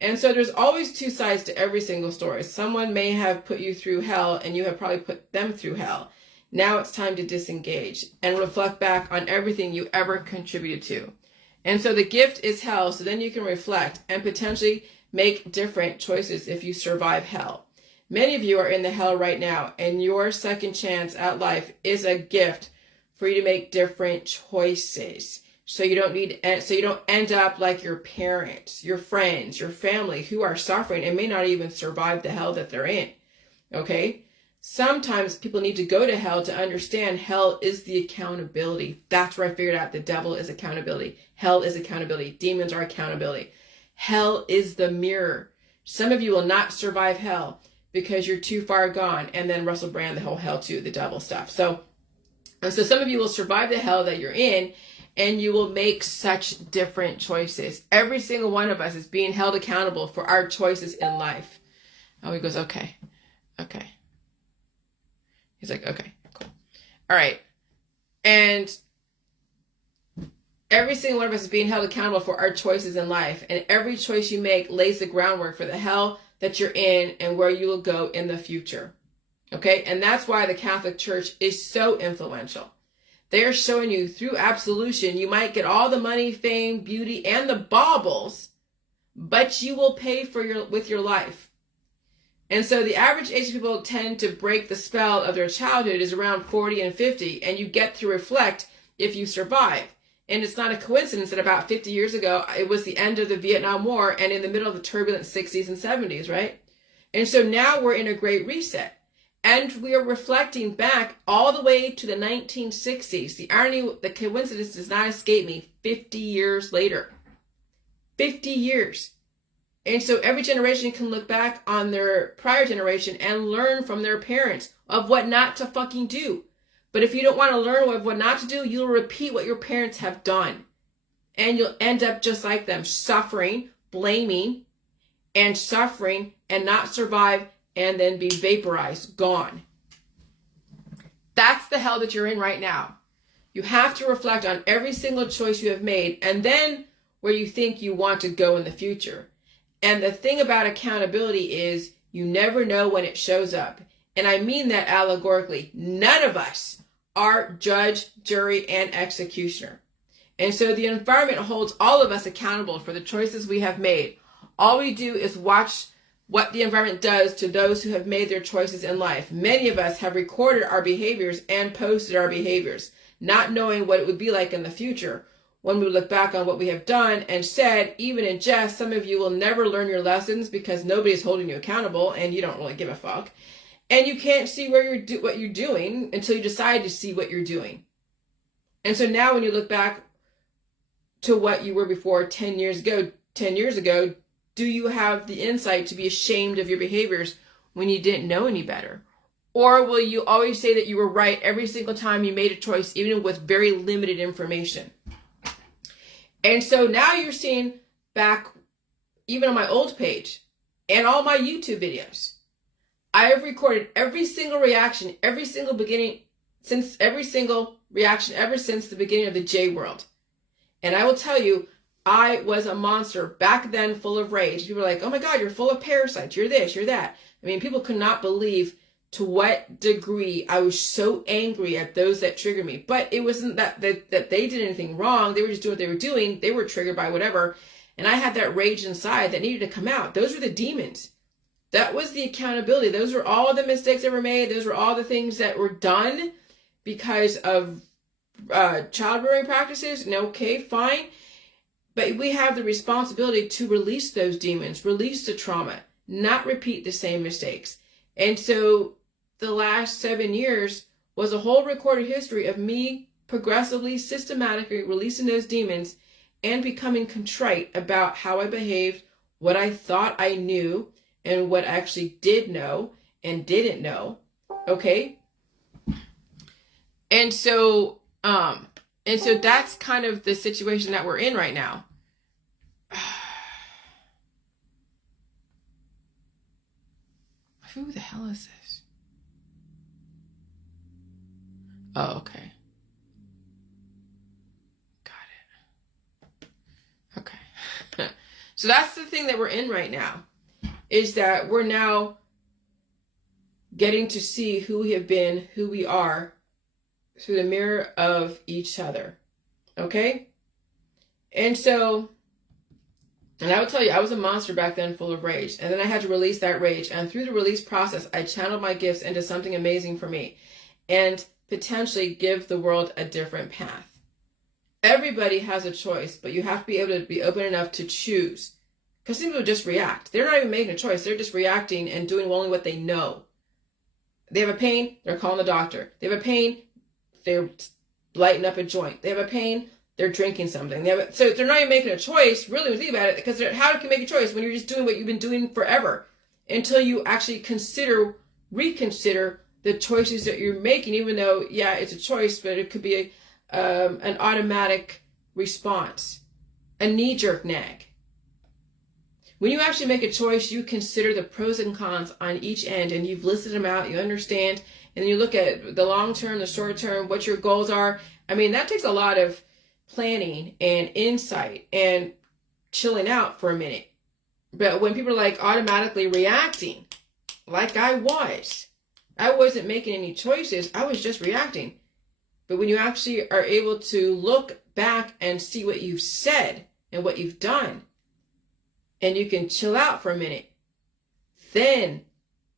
And so there's always two sides to every single story. Someone may have put you through hell, and you have probably put them through hell. Now it's time to disengage and reflect back on everything you ever contributed to. And so the gift is hell, so then you can reflect and potentially make different choices if you survive hell. Many of you are in the hell right now, and your second chance at life is a gift for you to make different choices. So you don't end up like your parents, your friends, your family who are suffering and may not even survive the hell that they're in. Okay? Sometimes people need to go to hell to understand hell is the accountability. That's where I figured out the devil is accountability. Hell is accountability. Demons are accountability. Hell is the mirror. Some of you will not survive hell because you're too far gone. And then Russell Brand, the whole hell to the devil stuff. So some of you will survive the hell that you're in, and you will make such different choices. Every single one of us is being held accountable for our choices in life. Oh, he goes, okay. He's like, okay, cool. All right. And every single one of us is being held accountable for our choices in life. And every choice you make lays the groundwork for the hell that you're in and where you will go in the future. Okay? And that's why the Catholic Church is so influential. They are showing you through absolution, you might get all the money, fame, beauty, and the baubles, but you will pay with your life. And so the average age of people tend to break the spell of their childhood is around 40 and 50, and you get to reflect if you survive. And it's not a coincidence that about 50 years ago, it was the end of the Vietnam War and in the middle of the turbulent 60s and 70s, right? And so now we're in a great reset. And we are reflecting back all the way to the 1960s. The irony, the coincidence does not escape me. 50 years later. 50 years. And so every generation can look back on their prior generation and learn from their parents of what not to fucking do. But if you don't want to learn what not to do, you'll repeat what your parents have done. And you'll end up just like them, suffering, blaming, and suffering, and not survive, and then be vaporized, gone. That's the hell that you're in right now. You have to reflect on every single choice you have made, and then where you think you want to go in the future. And the thing about accountability is you never know when it shows up. And I mean that allegorically. None of us are judge, jury, and executioner. And so the environment holds all of us accountable for the choices we have made. All we do is watch what the environment does to those who have made their choices in life. Many of us have recorded our behaviors and posted our behaviors, not knowing what it would be like in the future. When we look back on what we have done and said, even in jest, some of you will never learn your lessons because nobody's holding you accountable and you don't really give a fuck. And you can't see what you're doing until you decide to see what you're doing. And so now when you look back to what you were before 10 years ago, do you have the insight to be ashamed of your behaviors when you didn't know any better? Or will you always say that you were right every single time you made a choice, even with very limited information? And so now you're seeing back, even on my old page and all my YouTube videos, I have recorded every single reaction, every single reaction ever since the beginning of the J world. And I will tell you, I was a monster back then, full of rage. People were like, oh my God, you're full of parasites. You're this, you're that. I mean, people could not believe to what degree I was so angry at those that triggered me. But it wasn't that they did anything wrong. They were just doing what they were doing. They were triggered by whatever. And I had that rage inside that needed to come out. Those were the demons. That was the accountability. Those were all the mistakes that were made. Those were all the things that were done because of child rearing practices. And okay, fine. But we have the responsibility to release those demons, release the trauma, not repeat the same mistakes. And so the last 7 years was a whole recorded history of me progressively, systematically releasing those demons and becoming contrite about how I behaved, what I thought I knew, and what I actually did know and didn't know. Okay? And so that's kind of the situation that we're in right now. Who the hell is this? Oh, okay. Got it. Okay. So that's the thing that we're in right now, is that we're now getting to see who we have been, who we are, through the mirror of each other. Okay? And so, and I will tell you, I was a monster back then, full of rage. And then I had to release that rage. And through the release process, I channeled my gifts into something amazing for me and potentially give the world a different path. Everybody has a choice, but you have to be able to be open enough to choose. Because some people just react. They're not even making a choice. They're just reacting and doing only what they know. They have a pain, they're calling the doctor. They have a pain, they're lighting up a joint. They have a pain, they're drinking something. So they're not even making a choice, really, when you think about it, because how can you make a choice when you're just doing what you've been doing forever until you actually reconsider the choices that you're making, even though, yeah, it's a choice, but it could be an automatic response, a knee-jerk nag. When you actually make a choice, you consider the pros and cons on each end, and you've listed them out, you understand, and then you look at the long term, the short term, what your goals are. I mean, that takes a lot of planning and insight and chilling out for a minute. But when people are like automatically reacting, like I wasn't making any choices, I was just reacting. But when you actually are able to look back and see what you've said and what you've done, and you can chill out for a minute, then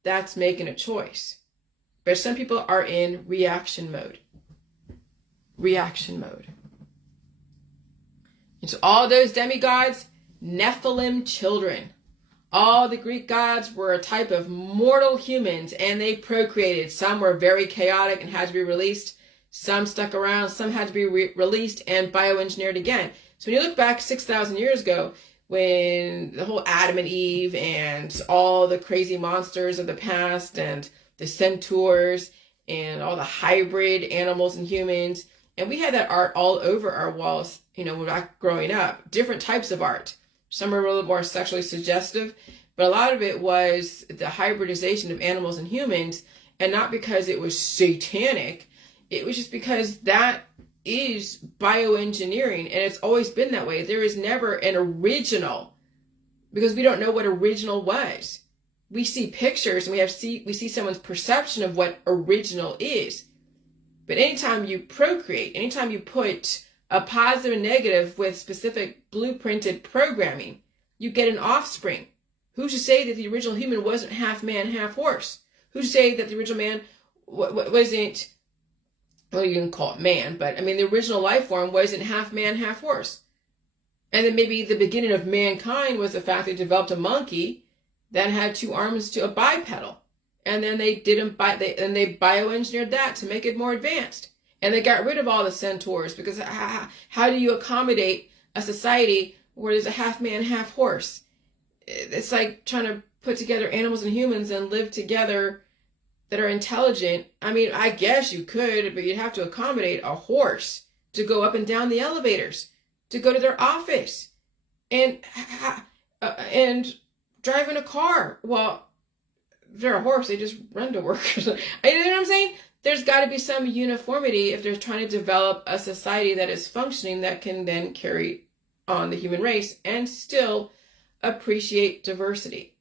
that's making a choice. But some people are in reaction mode. Reaction mode. And so all those demigods, Nephilim children. All the Greek gods were a type of mortal humans, and they procreated. Some were very chaotic and had to be released. Some stuck around. Some had to be released and bioengineered again. So when you look back 6,000 years ago, when the whole Adam and Eve and all the crazy monsters of the past and the centaurs and all the hybrid animals and humans, and we had that art all over our walls, back growing up, different types of art. Some are a little more sexually suggestive, but a lot of it was the hybridization of animals and humans, and not because it was satanic, it was just because that is bioengineering, and it's always been that way. There is never an original, because we don't know what original was. We see pictures and we see someone's perception of what original is. But anytime you procreate, anytime you put a positive and negative with specific blueprinted programming, you get an offspring. Who's to say that the original human wasn't half man, half horse? Who's to say that the original man wasn't, well, you can call it man, but I mean, the original life form wasn't half man, half horse. And then maybe the beginning of mankind was the fact they developed a monkey that had 2 arms to a bipedal. And then they bioengineered that to make it more advanced. And they got rid of all the centaurs, because how do you accommodate a society where there's a half man, half horse? It's like trying to put together animals and humans and live together that are intelligent. I mean, I guess you could, but you'd have to accommodate a horse to go up and down the elevators, to go to their office, and drive in a car. Well, if they're a horse, they just run to work. You know what I'm saying? There's got to be some uniformity if they're trying to develop a society that is functioning, that can then carry on the human race and still appreciate diversity.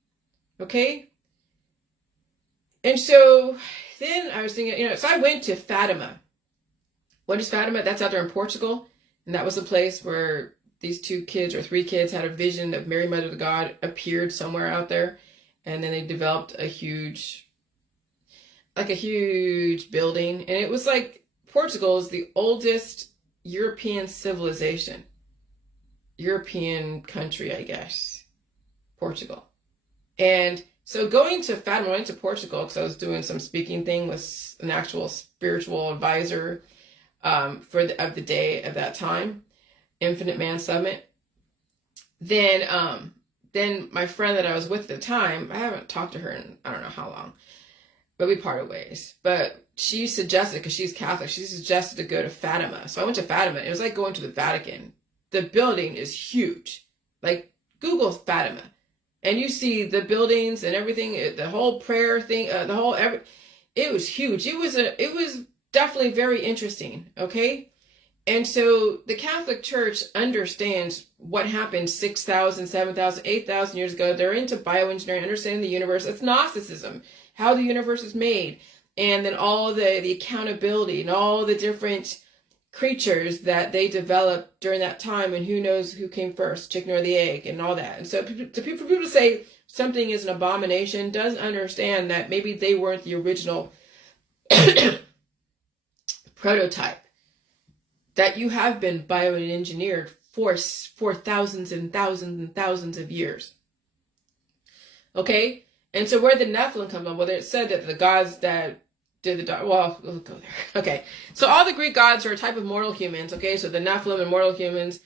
Okay? And so then I was thinking, so I went to Fatima. What is Fatima? That's out there in Portugal. And that was the place where these 2 kids or 3 kids had a vision of Mary, Mother of God, appeared somewhere out there. And then they developed a huge building. And it was like, Portugal is the oldest European civilization. European country, I guess. Portugal. And So going to Fatima, I went to Portugal because I was doing some speaking thing with an actual spiritual advisor of the day of that time, Infinite Man Summit. Then my friend that I was with at the time, I haven't talked to her in I don't know how long, but we parted ways. But she suggested, because she's Catholic, she suggested to go to Fatima. So I went to Fatima. It was like going to the Vatican. The building is huge. Like, Google Fatima, and you see the buildings and everything, the whole prayer thing, it was huge. It was definitely very interesting. Okay. And so the Catholic Church understands what happened 6,000, 7,000, 8,000 years ago. They're into bioengineering, understanding the universe. It's Gnosticism, how the universe is made. And then all the accountability and all the different creatures that they developed during that time, and who knows who came first, chicken or the egg, and all that. And so for people to say something is an abomination doesn't understand that maybe they weren't the original prototype, that you have been bioengineered for thousands and thousands and thousands of years. Okay? And so where the Nephilim come from, whether it said that the gods that did the, well, we'll go there. Okay. So all the Greek gods are a type of mortal humans. Okay. So the Nephilim and mortal humans,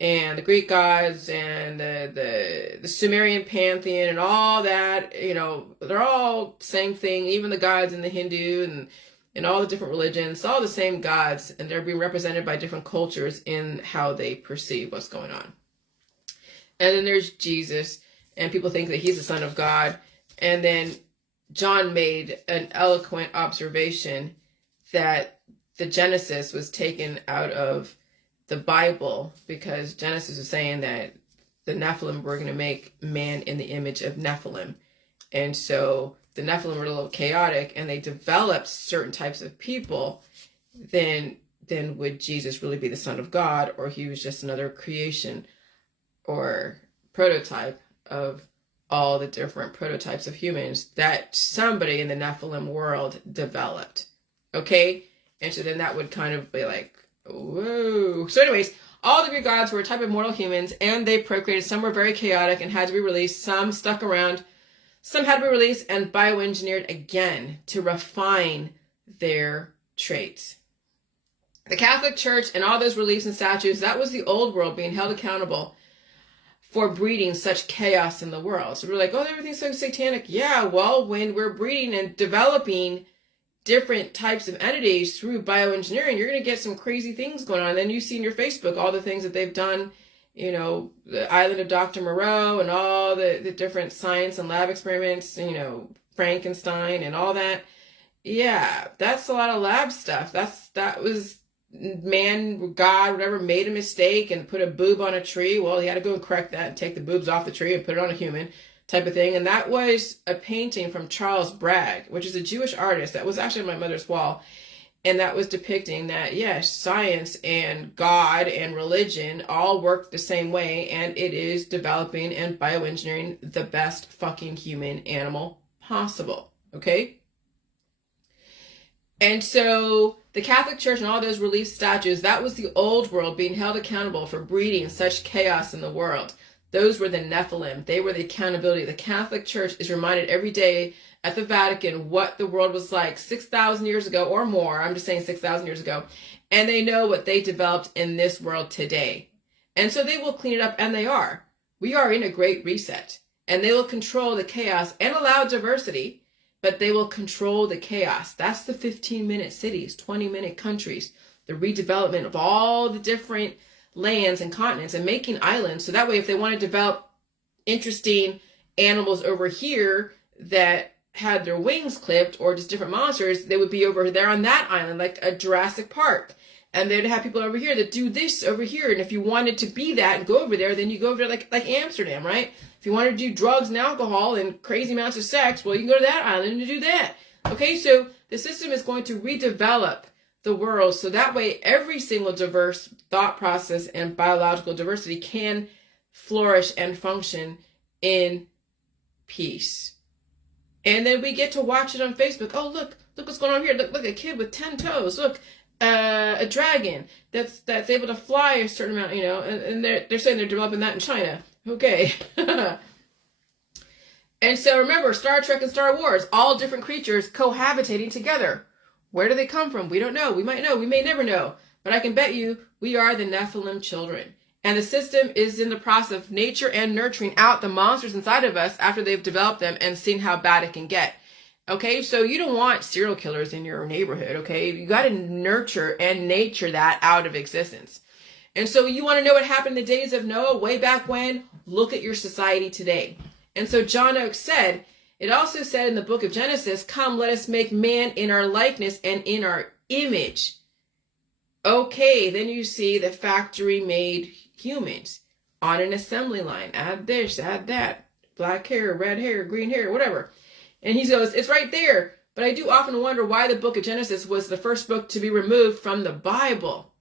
and the Greek gods, and the Sumerian pantheon and all that, you know, they're all same thing. Even the gods in the Hindu and all the different religions, all the same gods, and they're being represented by different cultures in how they perceive what's going on. And then there's Jesus, and people think that he's the Son of God. And then John made an eloquent observation that the Genesis was taken out of the Bible, because Genesis is saying that the Nephilim were going to make man in the image of Nephilim. And so the Nephilim were a little chaotic, and they developed certain types of people. Then would Jesus really be the Son of God, or he was just another creation or prototype of all the different prototypes of humans that somebody in the Nephilim world developed? Okay? And so then that would kind of be like, whoa. So anyways, all the Greek gods were a type of mortal humans, and they procreated. Some were very chaotic and had to be released. Some stuck around. Some had to be released and bioengineered again to refine their traits. The Catholic Church and all those reliefs and statues, that was the old world being held accountable for breeding such chaos in the world. So we're like, oh, everything's so satanic. Yeah, well, when we're breeding and developing different types of entities through bioengineering, you're going to get some crazy things going on. And then you see in your Facebook all the things that they've done, you know, the island of Dr. Moreau and all the different science and lab experiments, you know, Frankenstein and all that. Yeah, that's a lot of lab stuff. That was man, God, whatever, made a mistake and put a boob on a tree. Well, he had to go and correct that and take the boobs off the tree and put it on a human type of thing. And that was a painting from Charles Bragg, which is a Jewish artist that was actually on my mother's wall. And that was depicting that, yes, science and God and religion all work the same way, and it is developing and bioengineering the best fucking human animal possible. Okay? And so the Catholic Church and all those relief statues, that was the old world being held accountable for breeding such chaos in the world. Those were the Nephilim. They were the accountability. The Catholic Church is reminded every day at the Vatican what the world was like 6,000 years ago or more. I'm just saying 6,000 years ago. And they know what they developed in this world today. And so they will clean it up, and they are. We are in a great reset. And they will control the chaos and allow diversity, but they will control the chaos. That's the 15-minute cities, 20-minute countries, the redevelopment of all the different lands and continents and making islands. So that way, if they want to develop interesting animals over here that had their wings clipped, or just different monsters, they would be over there on that island, like a Jurassic Park. And they'd have people over here that do this over here. And if you wanted to be that and go over there, then you go over there like Amsterdam, right? If you wanted to do drugs and alcohol and crazy amounts of sex, well, you can go to that island and do that. Okay, so the system is going to redevelop the world so that way every single diverse thought process and biological diversity can flourish and function in peace. And then we get to watch it on Facebook. Oh, look what's going on here. Look, a kid with 10 toes. Look, a dragon that's able to fly a certain amount, you know, and they're saying they're developing that in China. Okay. And so remember, Star Trek and Star Wars, all different creatures cohabitating together. Where do they come from? We don't know. We might know. We may never know. But I can bet you we are the Nephilim children. And the system is in the process of nature and nurturing out the monsters inside of us after they've developed them and seen how bad it can get. Okay, so you don't want serial killers in your neighborhood, okay? You got to nurture and nature that out of existence. And so you want to know what happened in the days of Noah way back when? Look at your society today. And so John Oakes said, it also said in the book of Genesis, come, let us make man in our likeness and in our image. Okay, then you see the factory-made humans on an assembly line. Add this, add that. Black hair, red hair, green hair, whatever. And he goes, it's right there. But I do often wonder why the book of Genesis was the first book to be removed from the Bible.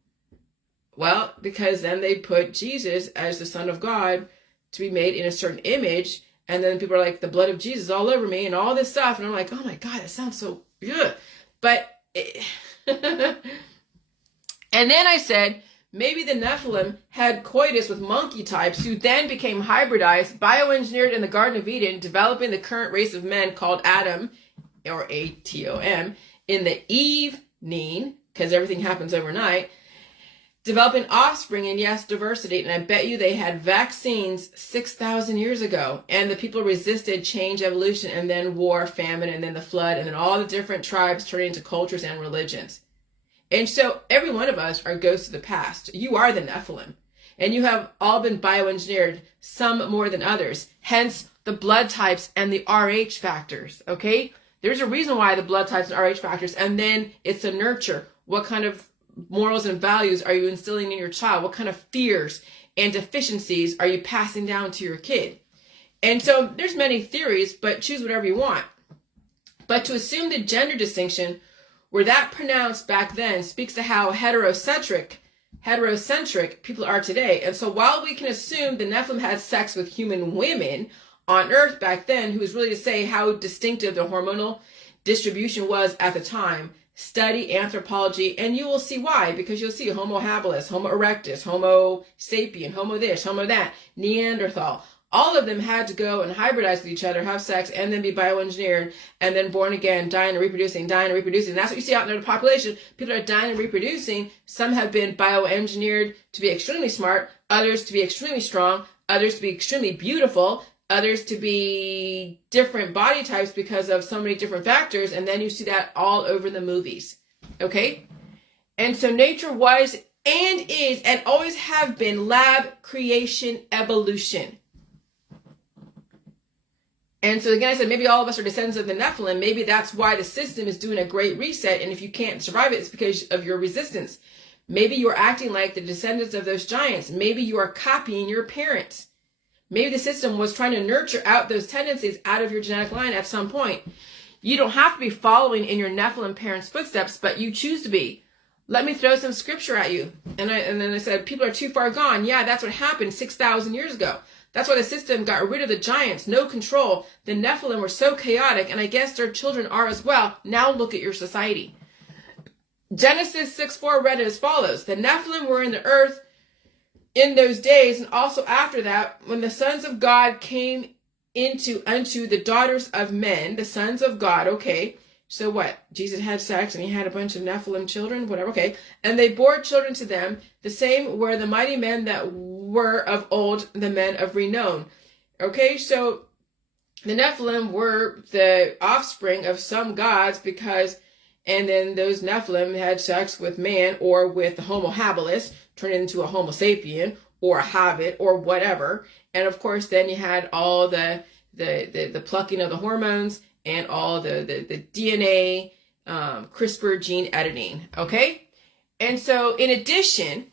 Well, because then they put Jesus as the Son of God to be made in a certain image. And then people are like, the blood of Jesus all over me and all this stuff. And I'm like, oh my God, it sounds so good. But, and then I said, maybe the Nephilim had coitus with monkey types who then became hybridized, bioengineered in the Garden of Eden, developing the current race of men called Adam, or Atom, in the evening, because everything happens overnight, developing offspring and, yes, diversity. And I bet you they had vaccines 6,000 years ago. And the people resisted change, evolution, and then war, famine, and then the flood, and then all the different tribes turning into cultures and religions. And so every one of us are ghosts of the past. You are the Nephilim. And you have all been bioengineered, some more than others. Hence the blood types and the RH factors, okay? There's a reason why the blood types and RH factors. And then it's a nurture. What kind of morals and values are you instilling in your child? What kind of fears and deficiencies are you passing down to your kid? And so there's many theories, but choose whatever you want. But to assume the gender distinction were that pronounced back then speaks to how heterocentric people are today. And so while we can assume the Nephilim had sex with human women on Earth back then, who is really to say how distinctive the hormonal distribution was at the time, study anthropology, and you will see why, because you'll see Homo habilis, Homo erectus, Homo sapien, Homo this, Homo that, Neanderthal. All of them had to go and hybridize with each other, have sex, and then be bioengineered, and then born again, dying and reproducing, dying and reproducing. That's what you see out in the population. People are dying and reproducing. Some have been bioengineered to be extremely smart, others to be extremely strong, others to be extremely beautiful, others to be different body types because of so many different factors, and then you see that all over the movies. Okay? And so nature was and is and always have been lab creation evolution. And so again, I said, maybe all of us are descendants of the Nephilim. Maybe that's why the system is doing a great reset. And if you can't survive it, it's because of your resistance. Maybe you are acting like the descendants of those giants. Maybe you are copying your parents. Maybe the system was trying to nurture out those tendencies out of your genetic line at some point. You don't have to be following in your Nephilim parents' footsteps, but you choose to be. Let me throw some scripture at you. And then I said, people are too far gone. Yeah, that's what happened 6,000 years ago. That's why the system got rid of the giants, no control. The Nephilim were so chaotic, and I guess their children are as well. Now look at your society. Genesis 6:4 read as follows. The Nephilim were in the earth in those days, and also after that, when the sons of God came unto the daughters of men, the sons of God, okay. So what? Jesus had sex, and he had a bunch of Nephilim children, whatever, okay. And they bore children to them. The same were the mighty men that were of old, the men of renown. Okay, so the Nephilim were the offspring of some gods and then those Nephilim had sex with man or with the Homo habilis, turned into a Homo sapien or a hobbit or whatever. And of course, then you had all the plucking of the hormones and all the DNA, CRISPR gene editing. Okay, and so in addition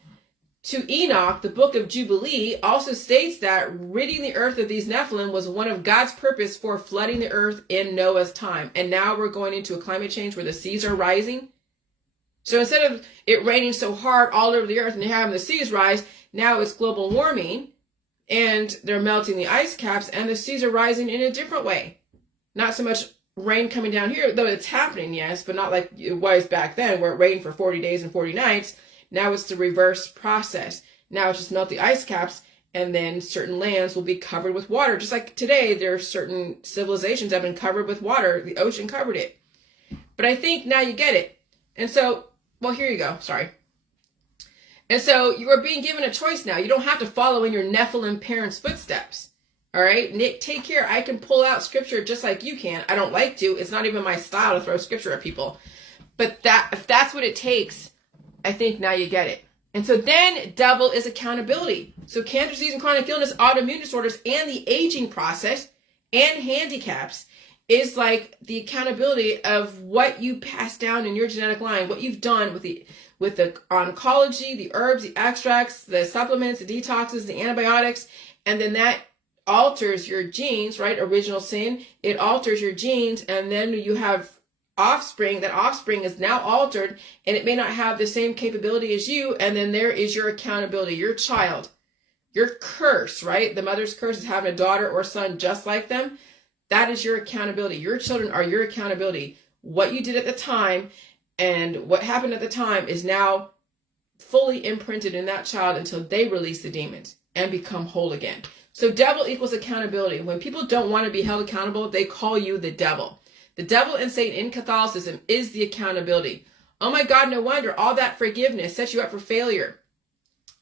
to Enoch, the book of Jubilee also states that ridding the earth of these Nephilim was one of God's purpose for flooding the earth in Noah's time. And now we're going into a climate change where the seas are rising. So instead of it raining so hard all over the earth and having the seas rise, now it's global warming and they're melting the ice caps and the seas are rising in a different way. Not so much rain coming down here, though it's happening, yes, but not like it was back then where it rained for 40 days and 40 nights. Now it's the reverse process. Now it's just melt the ice caps and then certain lands will be covered with water. Just like today, there are certain civilizations that have been covered with water. The ocean covered it. But I think now you get it. And so, well, here you go. Sorry. And so you are being given a choice now. You don't have to follow in your Nephilim parents' footsteps. All right, Nick, take care. I can pull out scripture just like you can. I don't like to. It's not even my style to throw scripture at people. But if that's what it takes, I think now you get it. And so then double is accountability. So cancer, disease, and chronic illness, autoimmune disorders, and the aging process and handicaps is like the accountability of what you pass down in your genetic line, what you've done with the oncology, the herbs, the extracts, the supplements, the detoxes, the antibiotics, and then that alters your genes, right? Original sin, it alters your genes, and then you have offspring. That offspring is now altered, and it may not have the same capability as you, and then there is your accountability, your child, your curse, right? The mother's curse is having a daughter or son just like them. That is your accountability. Your children are your accountability. What you did at the time and what happened at the time is now fully imprinted in that child until they release the demons and become whole again. So devil equals accountability. When people don't want to be held accountable, they call you the devil. The devil and Satan in Catholicism is the accountability. Oh my God, no wonder all that forgiveness sets you up for failure.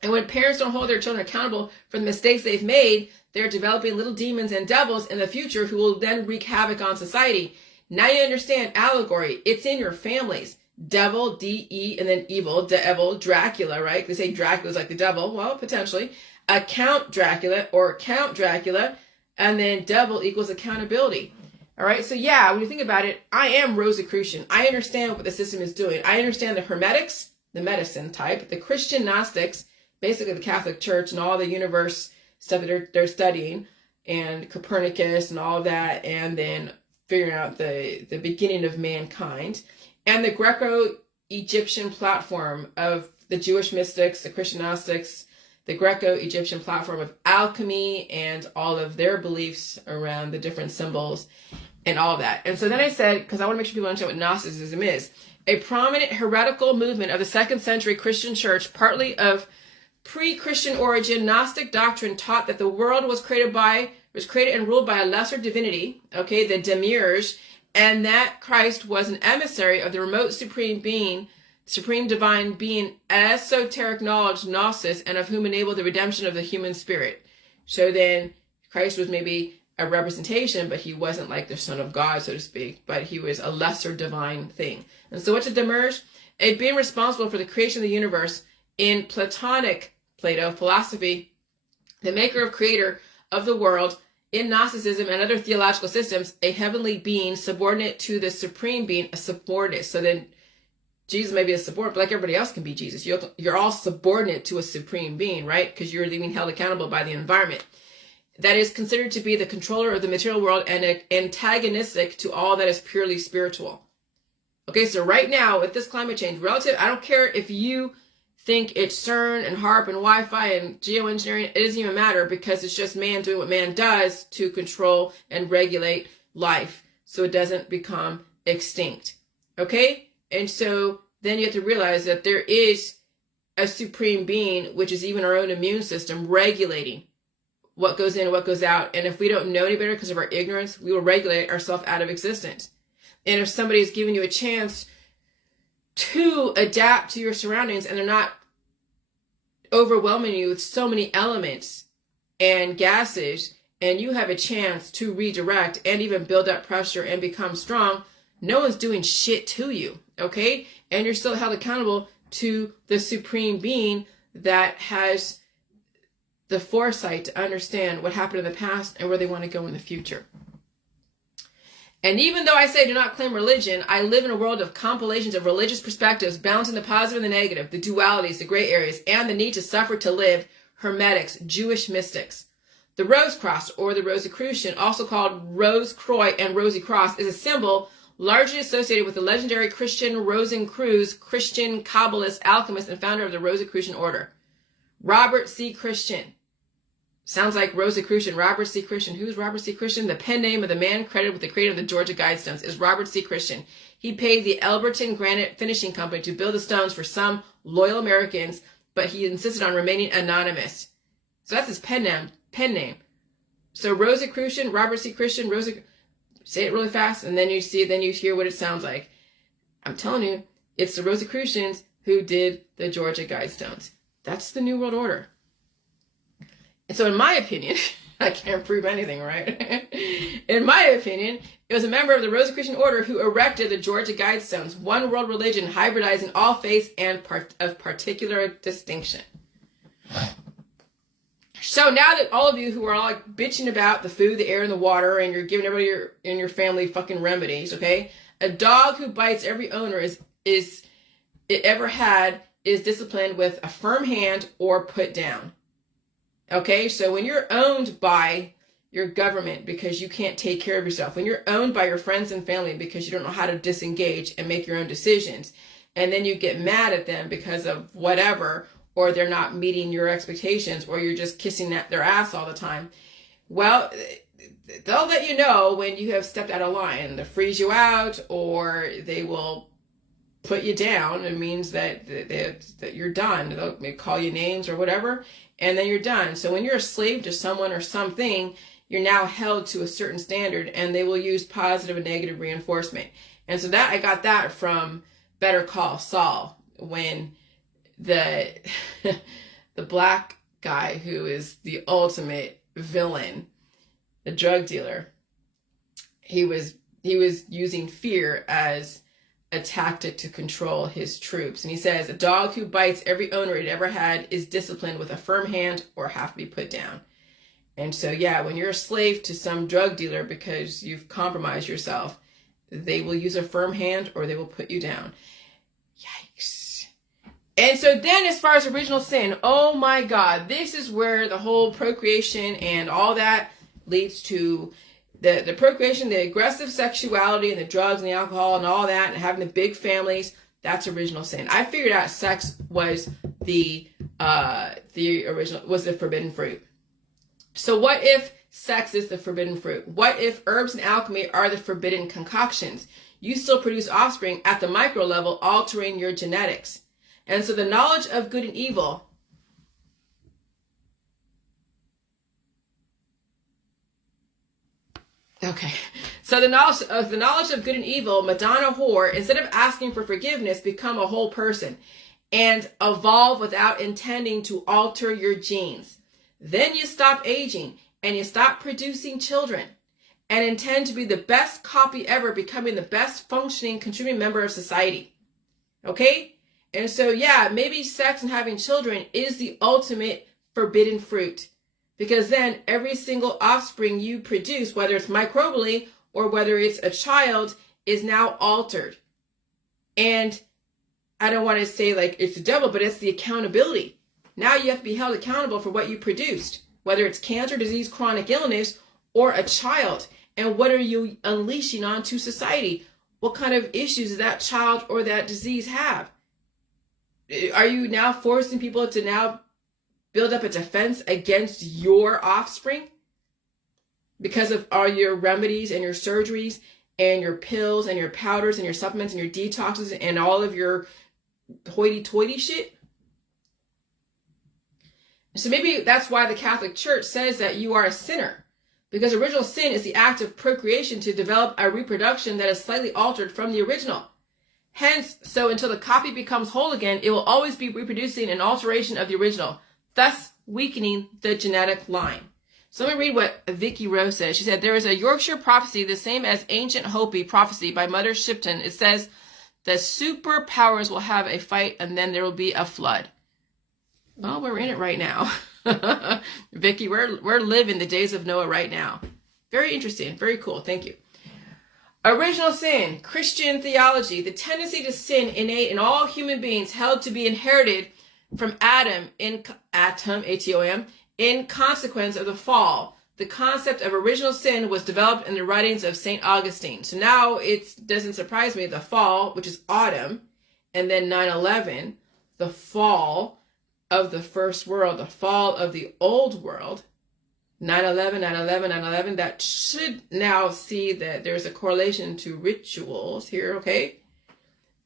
And when parents don't hold their children accountable for the mistakes they've made, they're developing little demons and devils in the future who will then wreak havoc on society. Now you understand allegory. It's in your families. Devil, D-E, and then evil, devil, Dracula, right? They say Dracula's like the devil. Well, potentially. Account Dracula or Count Dracula, and then devil equals accountability. All right, so yeah, when you think about it, I am Rosicrucian. I understand what the system is doing. I understand the Hermetics, the medicine type, the Christian Gnostics, basically the Catholic Church and all the universe stuff that they're studying, and Copernicus and all of that, and then figuring out the beginning of mankind, and the Greco-Egyptian platform of the Jewish mystics, the Christian Gnostics, the Greco-Egyptian platform of alchemy and all of their beliefs around the different symbols and all of that. And so then I said, because I want to make sure people understand what Gnosticism is, a prominent heretical movement of the 2nd century Christian church, partly of pre-Christian origin. Gnostic doctrine taught that the world was created and ruled by a lesser divinity, okay, the demiurge, and that Christ was an emissary of the remote supreme being, supreme divine being, esoteric knowledge, gnosis, and of whom enabled the redemption of the human spirit. So then Christ was maybe a representation, but he wasn't like the Son of God, so to speak, but he was a lesser divine thing. And so what's a demiurge? A being responsible for the creation of the universe in Platonic Plato philosophy, the maker of creator of the world. In Gnosticism and other theological systems, a heavenly being subordinate to the supreme being, a subordinate. So then Jesus may be a subordinate, but like everybody else can be Jesus. You're all subordinate to a supreme being, right? Because you're being held accountable by the environment. That is considered to be the controller of the material world and antagonistic to all that is purely spiritual. Okay, so right now with this climate change, relative, I don't care if you think it's CERN and HARP and Wi-Fi and geoengineering, it doesn't even matter because it's just man doing what man does to control and regulate life so it doesn't become extinct. Okay? And so then you have to realize that there is a supreme being, which is even our own immune system, regulating what goes in and what goes out. And if we don't know any better because of our ignorance, we will regulate ourselves out of existence. And if somebody is giving you a chance to adapt to your surroundings and they're not overwhelming you with so many elements and gases, and you have a chance to redirect and even build up pressure and become strong, no one's doing shit to you, okay? And you're still held accountable to the supreme being that has the foresight to understand what happened in the past and where they want to go in the future. And even though I say do not claim religion, I live in a world of compilations of religious perspectives, balancing the positive and the negative, the dualities, the gray areas, and the need to suffer to live, Hermetics, Jewish mystics. The Rose Cross, or the Rosicrucian, also called Rose Croix and Rosy Cross, is a symbol largely associated with the legendary Christian Rosencreutz, Christian Kabbalist, alchemist, and founder of the Rosicrucian order. Robert C. Christian. Sounds like Rosicrucian. Robert C. Christian. Who's Robert C. Christian? The pen name of the man credited with the creator of the Georgia Guidestones is Robert C. Christian. He paid the Elberton Granite Finishing Company to build the stones for some loyal Americans, but he insisted on remaining anonymous. So that's his pen name. So Rosicrucian, Robert C. Christian, say it really fast, and then you hear what it sounds like. I'm telling you, it's the Rosicrucians who did the Georgia Guidestones. That's the New World Order. And so in my opinion, I can't prove anything, right? In my opinion, it was a member of the Rosicrucian order who erected the Georgia Guidestones, one world religion hybridizing all faiths and of particular distinction. So now that all of you who are all like bitching about the food, the air, and the water, and you're giving everybody in your family fucking remedies, okay? A dog who bites every owner is disciplined with a firm hand or put down. Okay, so when you're owned by your government because you can't take care of yourself, when you're owned by your friends and family because you don't know how to disengage and make your own decisions, and then you get mad at them because of whatever, or they're not meeting your expectations, or you're just kissing their ass all the time, well, they'll let you know when you have stepped out of line. They'll freeze you out, or they will put you down. It means that you're done. They'll maybe call you names or whatever, and then you're done. So when you're a slave to someone or something, you're now held to a certain standard, and they will use positive and negative reinforcement. And so that I got that from Better Call Saul, when the black guy who is the ultimate villain, the drug dealer, he was using fear as a tactic to control his troops. And he says, a dog who bites every owner it ever had is disciplined with a firm hand or have to be put down. And so, yeah, when you're a slave to some drug dealer because you've compromised yourself, they will use a firm hand or they will put you down. Yikes. And so then as far as original sin, oh my God, this is where the whole procreation and all that leads to the procreation, the aggressive sexuality, and the drugs and the alcohol and all that, and having the big families. That's original sin. I figured out sex was the forbidden fruit. So what if sex is the forbidden fruit? What if herbs and alchemy are the forbidden concoctions? You still produce offspring at the micro level, altering your genetics. And so the knowledge of good and evil. Okay, so the knowledge of good and evil, Madonna whore, instead of asking for forgiveness, become a whole person and evolve without intending to alter your genes. Then you stop aging and you stop producing children and intend to be the best copy ever, becoming the best functioning, contributing member of society. Okay? And so, yeah, maybe sex and having children is the ultimate forbidden fruit. Because then every single offspring you produce, whether it's microbially or whether it's a child, is now altered. And I don't want to say like it's the devil, but it's the accountability. Now you have to be held accountable for what you produced, whether it's cancer, disease, chronic illness, or a child. And what are you unleashing onto society? What kind of issues does that child or that disease have? Are you now forcing people to now build up a defense against your offspring because of all your remedies and your surgeries and your pills and your powders and your supplements and your detoxes and all of your hoity-toity shit? So maybe that's why the Catholic Church says that you are a sinner, because original sin is the act of procreation to develop a reproduction that is slightly altered from the original. Hence, so until the copy becomes whole again, it will always be reproducing an alteration of the original, thus weakening the genetic line. So let me read what Vicky Rose says. She said, there is a Yorkshire prophecy, the same as ancient Hopi prophecy by Mother Shipton. It says, the superpowers will have a fight and then there will be a flood. Well, we're in it right now. Vicky, we're living the days of Noah right now. Very interesting. Very cool. Thank you. Original sin, Christian theology, the tendency to sin innate in all human beings, held to be inherited from Adam, A-T-O-M, in consequence of the fall. The concept of original sin was developed in the writings of St. Augustine. So now it doesn't surprise me, the fall, which is autumn, and then 9/11, the fall of the first world, the fall of the old world, 9/11, 9/11, 9/11, that should now see that there's a correlation to rituals here, okay?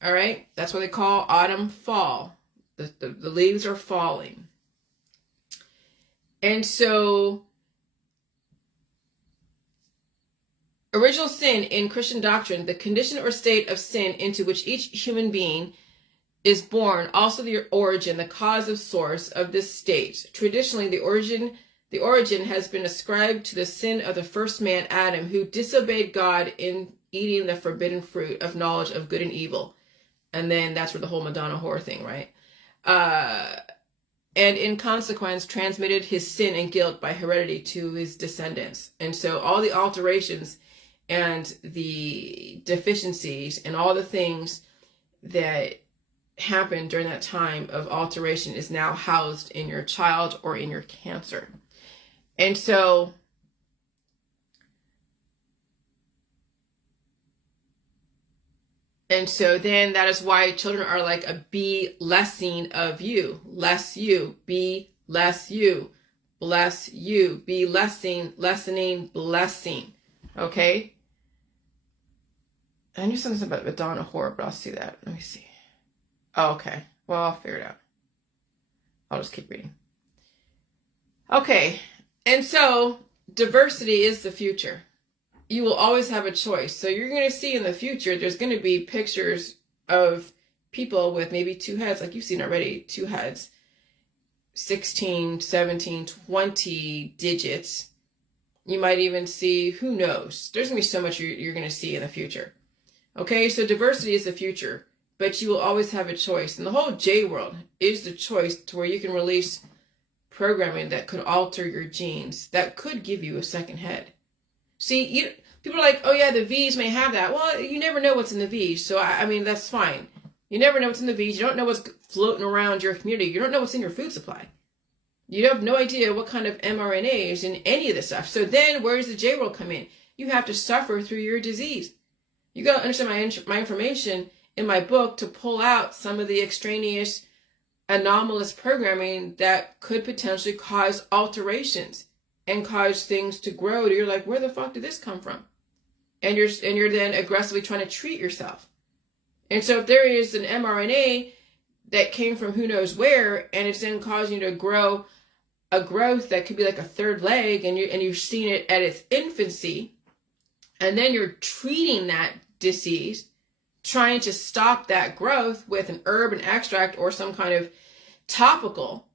All right, that's what they call autumn fall. The leaves are falling. And so original sin in Christian doctrine, the condition or state of sin into which each human being is born, also the origin, the cause of source of this state. Traditionally, the origin has been ascribed to the sin of the first man, Adam, who disobeyed God in eating the forbidden fruit of knowledge of good and evil. And then that's where the whole Madonna whore thing, right? And in consequence, transmitted his sin and guilt by heredity to his descendants. And so all the alterations and the deficiencies and all the things that happened during that time of alteration is now housed in your child or in your cancer. And so then that is why children are like a be-lessing of you. Less you. Be less you. Bless you. Be lessing, lessening, blessing. Okay? I knew something about Madonna whore, but I'll see that. Let me see. Oh, okay. Well, I'll figure it out. I'll just keep reading. Okay. And so diversity is the future. You will always have a choice. So you're going to see in the future, there's going to be pictures of people with maybe two heads, like you've seen already, two heads, 16, 17, 20 digits. You might even see, who knows? There's going to be so much you're going to see in the future. Okay, so diversity is the future, but you will always have a choice. And the whole J world is the choice to where you can release programming that could alter your genes, that could give you a second head. See, people are like, oh yeah, the V's may have that. Well, you never know what's in the V's. So, I mean, that's fine. You never know what's in the V's. You don't know what's floating around your community. You don't know what's in your food supply. You have no idea what kind of mRNA is in any of this stuff. So then where does the J world come in? You have to suffer through your disease. You got to understand my information in my book to pull out some of the extraneous anomalous programming that could potentially cause alterations and cause things to grow. You're like, where the fuck did this come from? And you're then aggressively trying to treat yourself. And so if there is an mRNA that came from who knows where, and it's then causing you to grow a growth that could be like a third leg, and you're seeing it at its infancy, and then you're treating that disease, trying to stop that growth with an herb, an extract, or some kind of topical,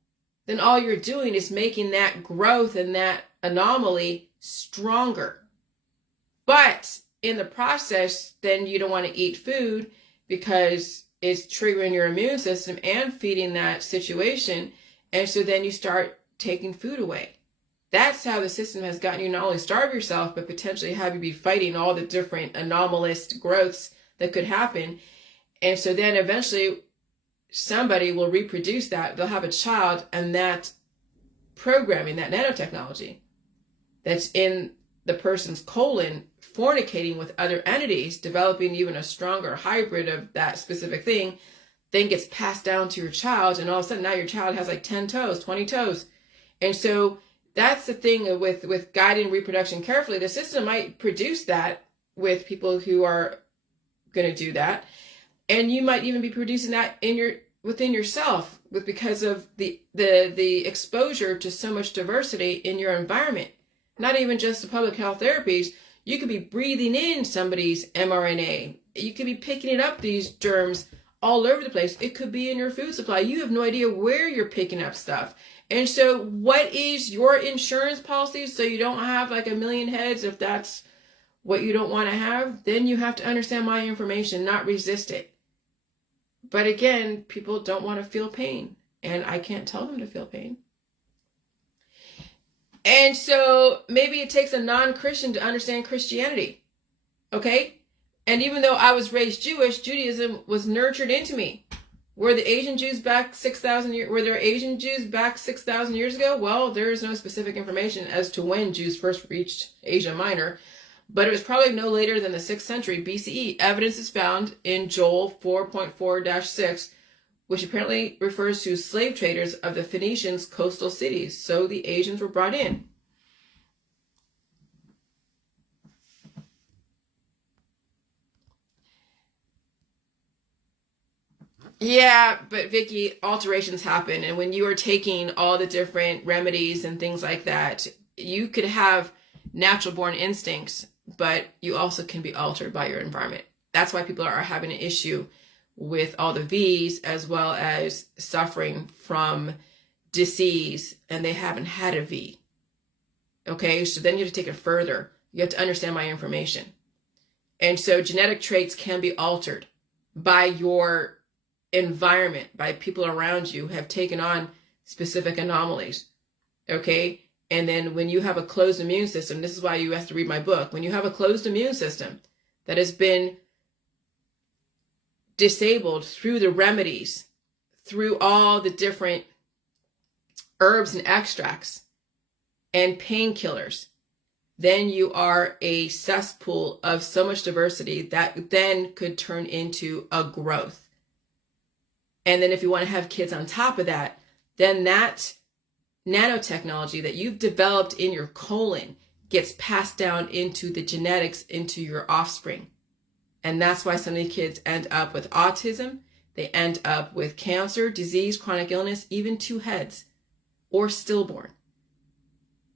then all you're doing is making that growth and that anomaly stronger. But in the process, then you don't want to eat food because it's triggering your immune system and feeding that situation. And so then you start taking food away. That's how the system has gotten you not only starve yourself, but potentially have you be fighting all the different anomalous growths that could happen. And so then eventually somebody will reproduce that. They'll have a child, and that programming, that nanotechnology that's in the person's colon, fornicating with other entities, developing even a stronger hybrid of that specific thing, then gets passed down to your child. And all of a sudden now your child has like 10 toes, 20 toes. And so that's the thing with guiding reproduction carefully. The system might produce that with people who are going to do that. And you might even be producing that within yourself because of the exposure to so much diversity in your environment. Not even just the public health therapies. You could be breathing in somebody's mRNA. You could be picking it up, these germs, all over the place. It could be in your food supply. You have no idea where you're picking up stuff. And so what is your insurance policy so you don't have like a million heads if that's what you don't want to have? Then you have to understand my information, not resist it. But again, people don't want to feel pain, and I can't tell them to feel pain. And so maybe it takes a non-Christian to understand Christianity. Okay? And even though I was raised Jewish, Judaism was nurtured into me. Were the Asian Jews back 6,000 years? Were there Asian Jews back 6,000 years ago? Well, there is no specific information as to when Jews first reached Asia Minor, but it was probably no later than the 6th century BCE. Evidence is found in Joel 4.4-6, which apparently refers to slave traders of the Phoenicians' coastal cities. So the Asians were brought in. Yeah, but Vicky, alterations happen. And when you are taking all the different remedies and things like that, you could have natural born instincts, but you also can be altered by your environment. That's why people are having an issue with all the V's as well as suffering from disease and they haven't had a V. Okay, so then you have to take it further. You have to understand my information. And so genetic traits can be altered by your environment, by people around you who have taken on specific anomalies. Okay, and then when you have a closed immune system, this is why you have to read my book. When you have a closed immune system that has been disabled through the remedies, through all the different herbs and extracts and painkillers, then you are a cesspool of so much diversity that then could turn into a growth. And then if you want to have kids on top of that, then that nanotechnology that you've developed in your colon gets passed down into the genetics, into your offspring. And that's why so many kids end up with autism. They end up with cancer, disease, chronic illness, even two heads, or stillborn.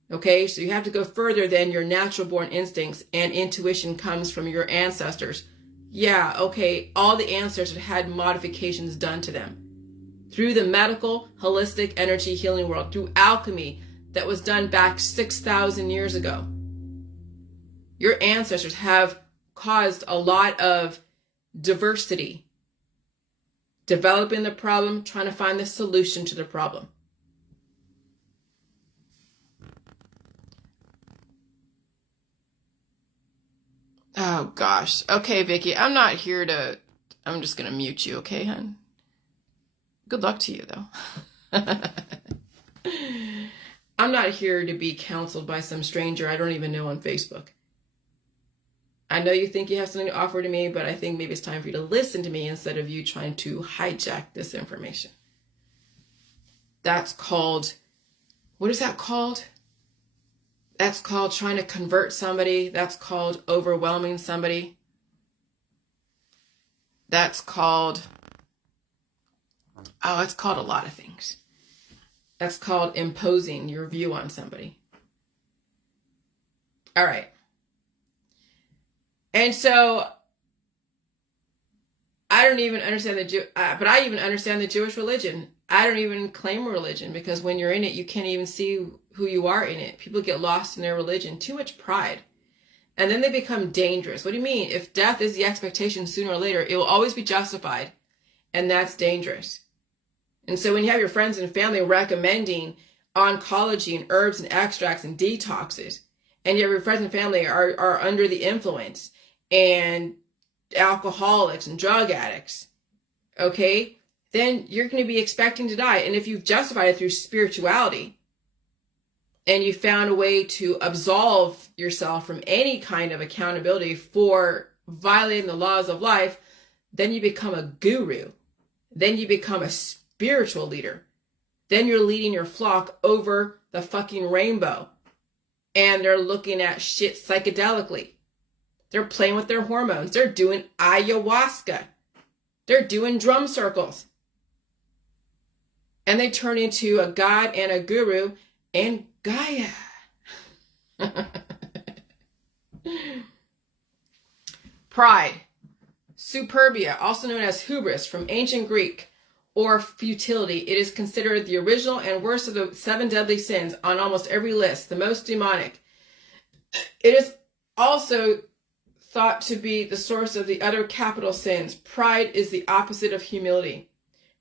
Okay, so you have to go further than your natural born instincts and intuition comes from your ancestors. Yeah, okay, all the ancestors had modifications done to them. Through the medical, holistic energy healing world, through alchemy that was done back 6,000 years ago. Your ancestors have caused a lot of diversity, developing the problem, trying to find the solution to the problem. Oh gosh. Okay, Vicky, I'm just gonna mute you, okay, hon? Good luck to you, though. I'm not here to be counseled by some stranger I don't even know on Facebook. I know you think you have something to offer to me, but I think maybe it's time for you to listen to me instead of you trying to hijack this information. That's called, what is that called? That's called trying to convert somebody. That's called overwhelming somebody. That's called, it's called a lot of things. That's called imposing your view on somebody. All right. And so I don't even understand but I even understand the Jewish religion. I don't even claim a religion because when you're in it, you can't even see who you are in it. People get lost in their religion, too much pride. And then they become dangerous. What do you mean? If death is the expectation sooner or later, it will always be justified. And that's dangerous. And so when you have your friends and family recommending oncology and herbs and extracts and detoxes, and your friends and family are under the influence and alcoholics and drug addicts, okay, then you're going to be expecting to die. And if you've justified it through spirituality and you found a way to absolve yourself from any kind of accountability for violating the laws of life, then you become a guru. Then you become a spiritual leader. Then you're leading your flock over the fucking rainbow. And they're looking at shit psychedelically. They're playing with their hormones. They're doing ayahuasca. They're doing drum circles. And they turn into a god and a guru and Gaia. Pride. Superbia, also known as hubris from ancient Greek, or futility. It is considered the original and worst of the 7 deadly sins on almost every list, the most demonic. It is also thought to be the source of the other capital sins. Pride is the opposite of humility.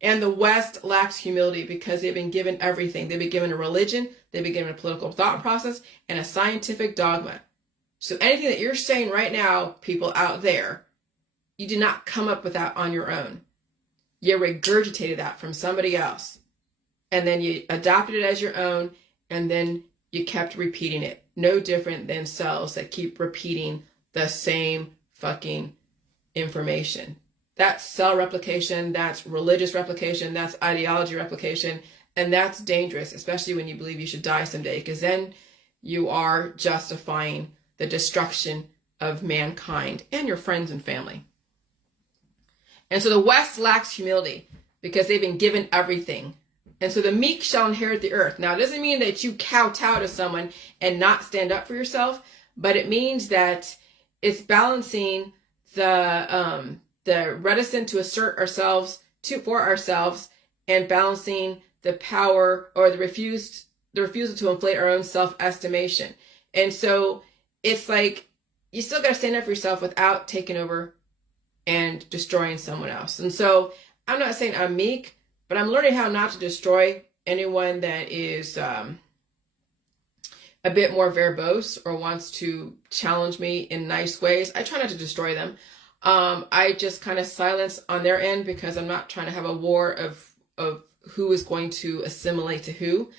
And the West lacks humility because they've been given everything. They've been given a religion, they've been given a political thought process, and a scientific dogma. So anything that you're saying right now, people out there, you did not come up with that on your own. You regurgitated that from somebody else. And then you adopted it as your own, and then you kept repeating it. No different than cells that keep repeating the same fucking information. That's cell replication, that's religious replication, that's ideology replication, and that's dangerous, especially when you believe you should die someday, because then you are justifying the destruction of mankind and your friends and family. And so the West lacks humility because they've been given everything. And so the meek shall inherit the earth. Now, it doesn't mean that you kowtow to someone and not stand up for yourself, but it means that it's balancing the reticent to assert ourselves for ourselves, and balancing the power or the refusal to inflate our own self-estimation. And so it's like you still got to stand up for yourself without taking over and destroying someone else. And so I'm not saying I'm meek, but I'm learning how not to destroy anyone that is a bit more verbose or wants to challenge me in nice ways. I try not to destroy them. I just kind of silence on their end because I'm not trying to have a war of who is going to assimilate to who.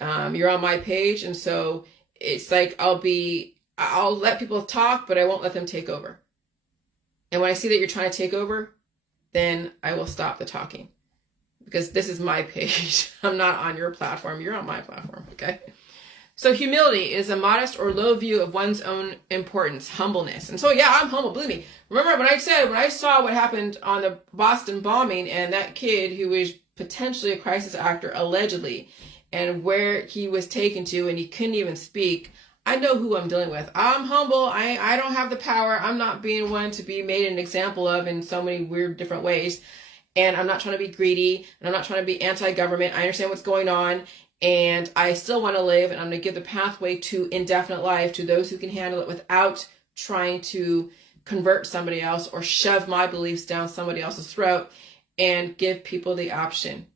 You're on my page, and so it's like I'll let people talk, but I won't let them take over. And when I see that you're trying to take over, then I will stop the talking. Because this is my page. I'm not on your platform. You're on my platform, okay? So humility is a modest or low view of one's own importance, humbleness. And so, yeah, I'm humble, believe me. Remember when I saw what happened on the Boston bombing and that kid who was potentially a crisis actor, allegedly, and where he was taken to and he couldn't even speak, I know who I'm dealing with. I'm humble. I don't have the power. I'm not being one to be made an example of in so many weird different ways. And I'm not trying to be greedy, and I'm not trying to be anti-government. I understand what's going on, and I still want to live, and I'm going to give the pathway to indefinite life to those who can handle it without trying to convert somebody else or shove my beliefs down somebody else's throat, and give people the option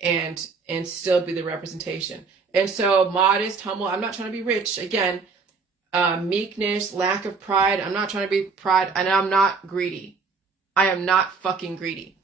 and still be the representation. And so modest, humble, I'm not trying to be rich. Again, meekness, lack of pride. I'm not trying to be pride, and I'm not greedy. I am not fucking greedy.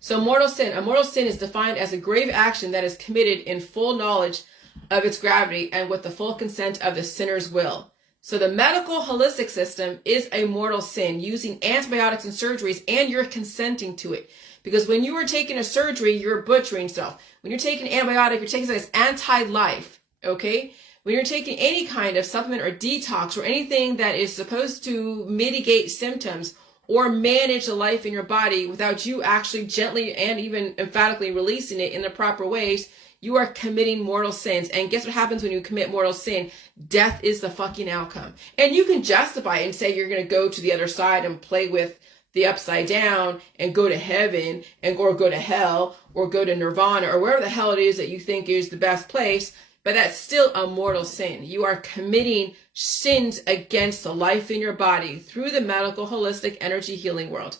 So mortal sin. A mortal sin is defined as a grave action that is committed in full knowledge of its gravity and with the full consent of the sinner's will. So the medical holistic system is a mortal sin, using antibiotics and surgeries, and you're consenting to it. Because when you are taking a surgery, you're butchering stuff. When you're taking an antibiotic, you're taking something that's anti-life, okay? When you're taking any kind of supplement or detox or anything that is supposed to mitigate symptoms or manage the life in your body without you actually gently and even emphatically releasing it in the proper ways, you are committing mortal sins. And guess what happens when you commit mortal sin? Death is the fucking outcome. And you can justify it and say you're going to go to the other side and play with the upside down and go to heaven or go to hell or go to nirvana or wherever the hell it is that you think is the best place. But that's still a mortal sin. You are committing sins against the life in your body through the medical, holistic, energy healing world.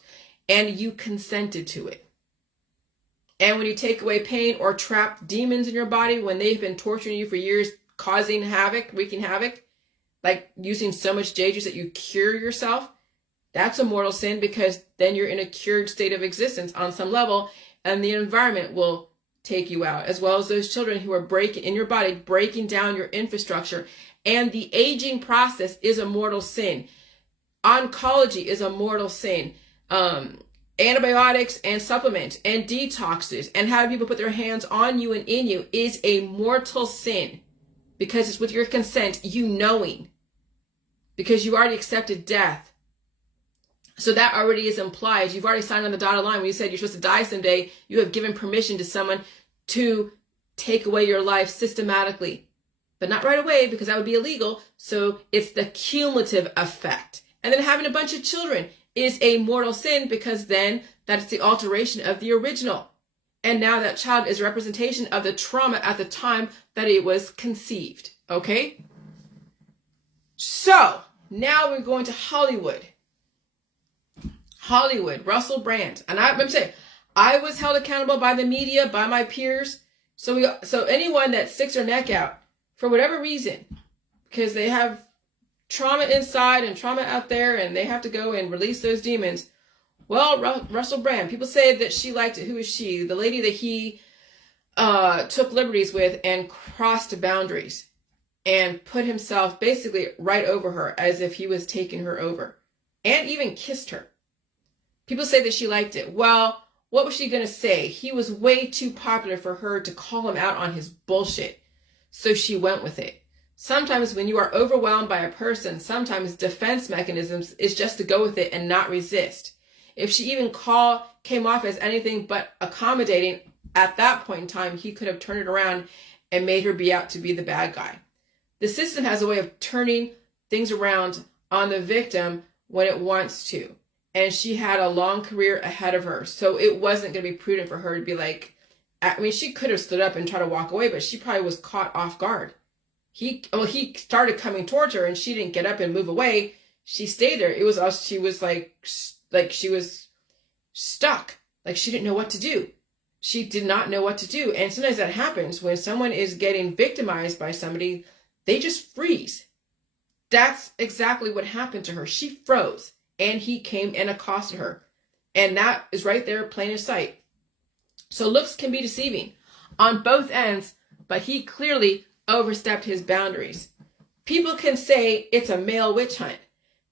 And you consented to it. And when you take away pain or trap demons in your body when they've been torturing you for years, causing havoc, wreaking havoc, like using so much J juice that you cure yourself, that's a mortal sin, because then you're in a cured state of existence on some level, and the environment will take you out, as well as those children who are breaking in your body, breaking down your infrastructure. And the aging process is a mortal sin. Oncology is a mortal sin. Antibiotics and supplements and detoxes and having people put their hands on you and in you is a mortal sin, because it's with your consent, you knowing, because you already accepted death. So that already is implied. You've already signed on the dotted line. When you said you're supposed to die someday, you have given permission to someone to take away your life systematically. But not right away, because that would be illegal. So it's the cumulative effect. And then having a bunch of children is a mortal sin, because then that's the alteration of the original. And now that child is a representation of the trauma at the time that it was conceived. Okay? So now we're going to Hollywood. Hollywood, Russell Brand. And I'm saying, I was held accountable by the media, by my peers. So anyone that sticks their neck out for whatever reason, because they have trauma inside and trauma out there, and they have to go and release those demons. Well, Russell Brand, people say that she liked it. Who is she? The lady that he took liberties with and crossed boundaries and put himself basically right over her as if he was taking her over, and even kissed her. People say that she liked it. Well, what was she going to say? He was way too popular for her to call him out on his bullshit. So she went with it. Sometimes when you are overwhelmed by a person, sometimes defense mechanisms is just to go with it and not resist. If she even came off as anything but accommodating at that point in time, he could have turned it around and made her be out to be the bad guy. The system has a way of turning things around on the victim when it wants to. And she had a long career ahead of her. So it wasn't going to be prudent for her to be like, I mean, she could have stood up and tried to walk away, but she probably was caught off guard. He started coming towards her and she didn't get up and move away. She stayed there. It was us. She was like she was stuck. Like she didn't know what to do. She did not know what to do. And sometimes that happens when someone is getting victimized by somebody, they just freeze. That's exactly what happened to her. She froze and he came and accosted her. And that is right there, plain as sight. So looks can be deceiving on both ends, but he clearly overstepped his boundaries. People can say it's a male witch hunt.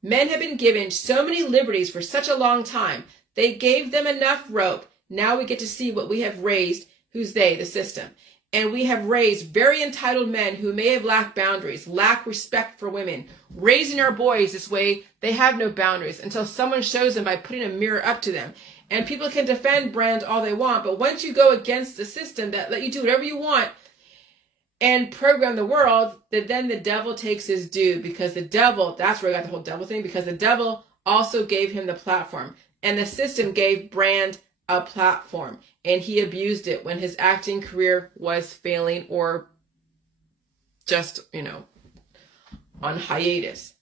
Men have been given so many liberties for such a long time. They gave them enough rope. Now we get to see what we have raised. Who's they? The system. And we have raised very entitled men who may have lacked boundaries, lack respect for women. Raising our boys this way, they have no boundaries until someone shows them by putting a mirror up to them. And people can defend brands all they want, but once you go against the system that let you do whatever you want and program the world, then the devil takes his due, because the devil, that's where I got the whole devil thing, because the devil also gave him the platform. And the system gave Brand a platform, and he abused it when his acting career was failing or just, on hiatus.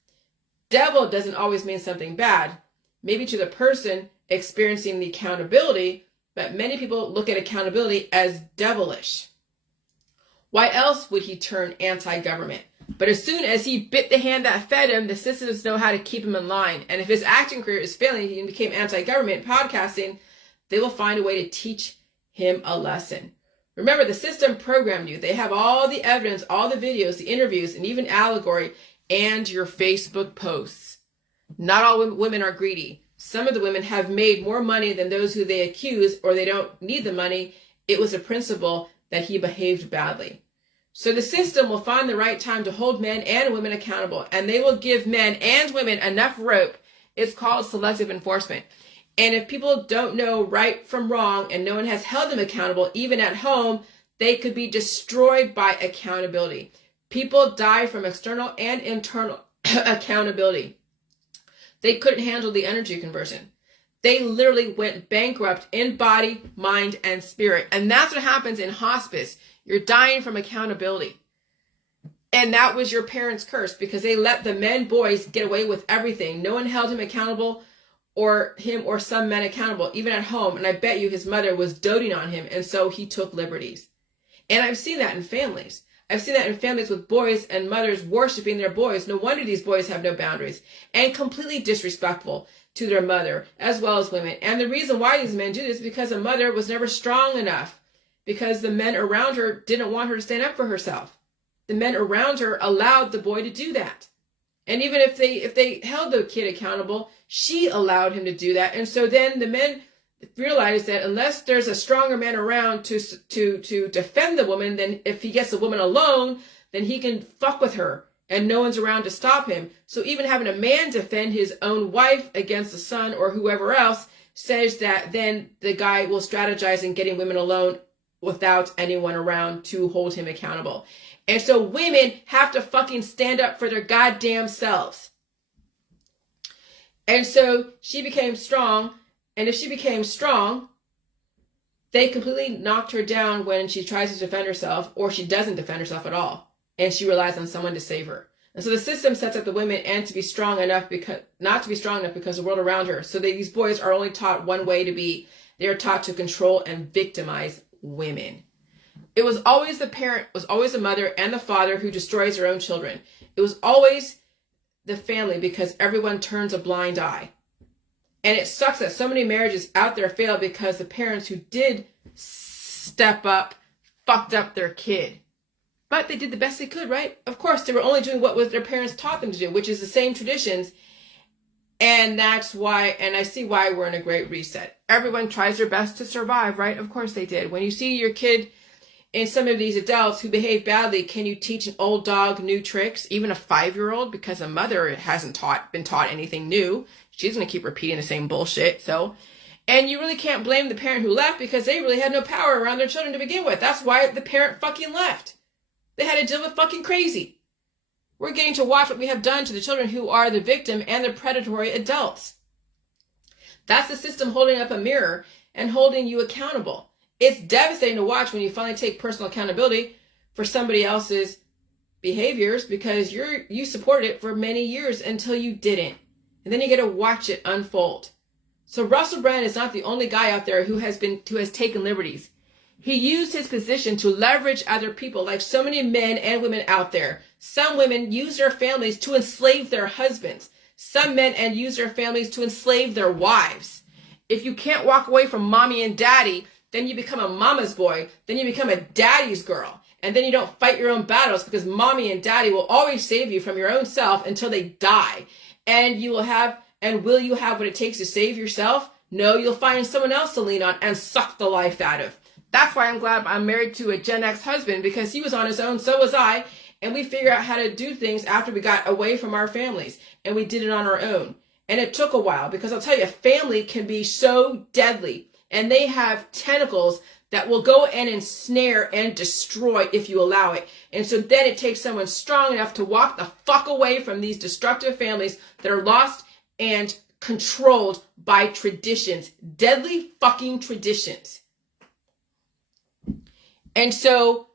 Devil doesn't always mean something bad, maybe to the person experiencing the accountability, but many people look at accountability as devilish. Why else would he turn anti-government? But as soon as he bit the hand that fed him, the systems know how to keep him in line. And if his acting career is failing, he became anti-government podcasting, they will find a way to teach him a lesson. Remember, the system programmed you. They have all the evidence, all the videos, the interviews, and even allegory, and your Facebook posts. Not all women are greedy. Some of the women have made more money than those who they accuse, or they don't need the money. It was a principle that he behaved badly. So the system will find the right time to hold men and women accountable, and they will give men and women enough rope. It's called selective enforcement. And if people don't know right from wrong and no one has held them accountable, even at home, they could be destroyed by accountability. People die from external and internal accountability. They couldn't handle the energy conversion. They literally went bankrupt in body, mind, and spirit. And that's what happens in hospice. You're dying from accountability. And that was your parents' curse, because they let the men, boys get away with everything. No one held him accountable, or him or some men accountable, even at home. And I bet you his mother was doting on him, and so he took liberties. And I've seen that in families. I've seen that in families with boys and mothers worshiping their boys. No wonder these boys have no boundaries and completely disrespectful to their mother as well as women. And the reason why these men do this is because a mother was never strong enough, because the men around her didn't want her to stand up for herself. The men around her allowed the boy to do that. And even if they held the kid accountable, she allowed him to do that. And so then the men realize that unless there's a stronger man around to defend the woman, then if he gets the woman alone, then he can fuck with her and no one's around to stop him. So even having a man defend his own wife against the son or whoever else says that then the guy will strategize in getting women alone without anyone around to hold him accountable. And so women have to fucking stand up for their goddamn selves. And so she became strong. And if she became strong, they completely knocked her down when she tries to defend herself, or she doesn't defend herself at all. And she relies on someone to save her. And so the system sets up the women and to be strong enough not to be strong enough because of the world around her. So these boys are only taught one way to be. They are taught to control and victimize women. It was always the parent, was always the mother and the father who destroys their own children. It was always the family, because everyone turns a blind eye. And it sucks that so many marriages out there fail because the parents who did step up fucked up their kid. But they did the best they could, right? Of course, they were only doing what was their parents taught them to do, which is the same traditions. And that's why, and I see why we're in a great reset. Everyone tries their best to survive, right? Of course they did. When you see your kid in some of these adults who behave badly, can you teach an old dog new tricks? Even a 5-year-old, because a mother hasn't been taught anything new. She's going to keep repeating the same bullshit. So, and you really can't blame the parent who left because they really had no power around their children to begin with. That's why the parent fucking left. They had to deal with fucking crazy. We're getting to watch what we have done to the children who are the victim and the predatory adults. That's the system holding up a mirror and holding you accountable. It's devastating to watch when you finally take personal accountability for somebody else's behaviors because you supported it for many years until you didn't. And then you get to watch it unfold. So Russell Brand is not the only guy out there who has taken liberties. He used his position to leverage other people, like so many men and women out there. Some women use their families to enslave their husbands. Some men use their families to enslave their wives. If you can't walk away from mommy and daddy, then you become a mama's boy. Then you become a daddy's girl. And then you don't fight your own battles because mommy and daddy will always save you from your own self until they die. And will you have what it takes to save yourself? No, you'll find someone else to lean on and suck the life out of. That's why I'm glad I'm married to a Gen X husband, because he was on his own, so was I, and we figured out how to do things after we got away from our families, and we did it on our own. And it took a while, because I'll tell you, family can be so deadly, and they have tentacles that will go and ensnare and destroy if you allow it. And so then it takes someone strong enough to walk the fuck away from these destructive families that are lost and controlled by traditions, deadly fucking traditions. And so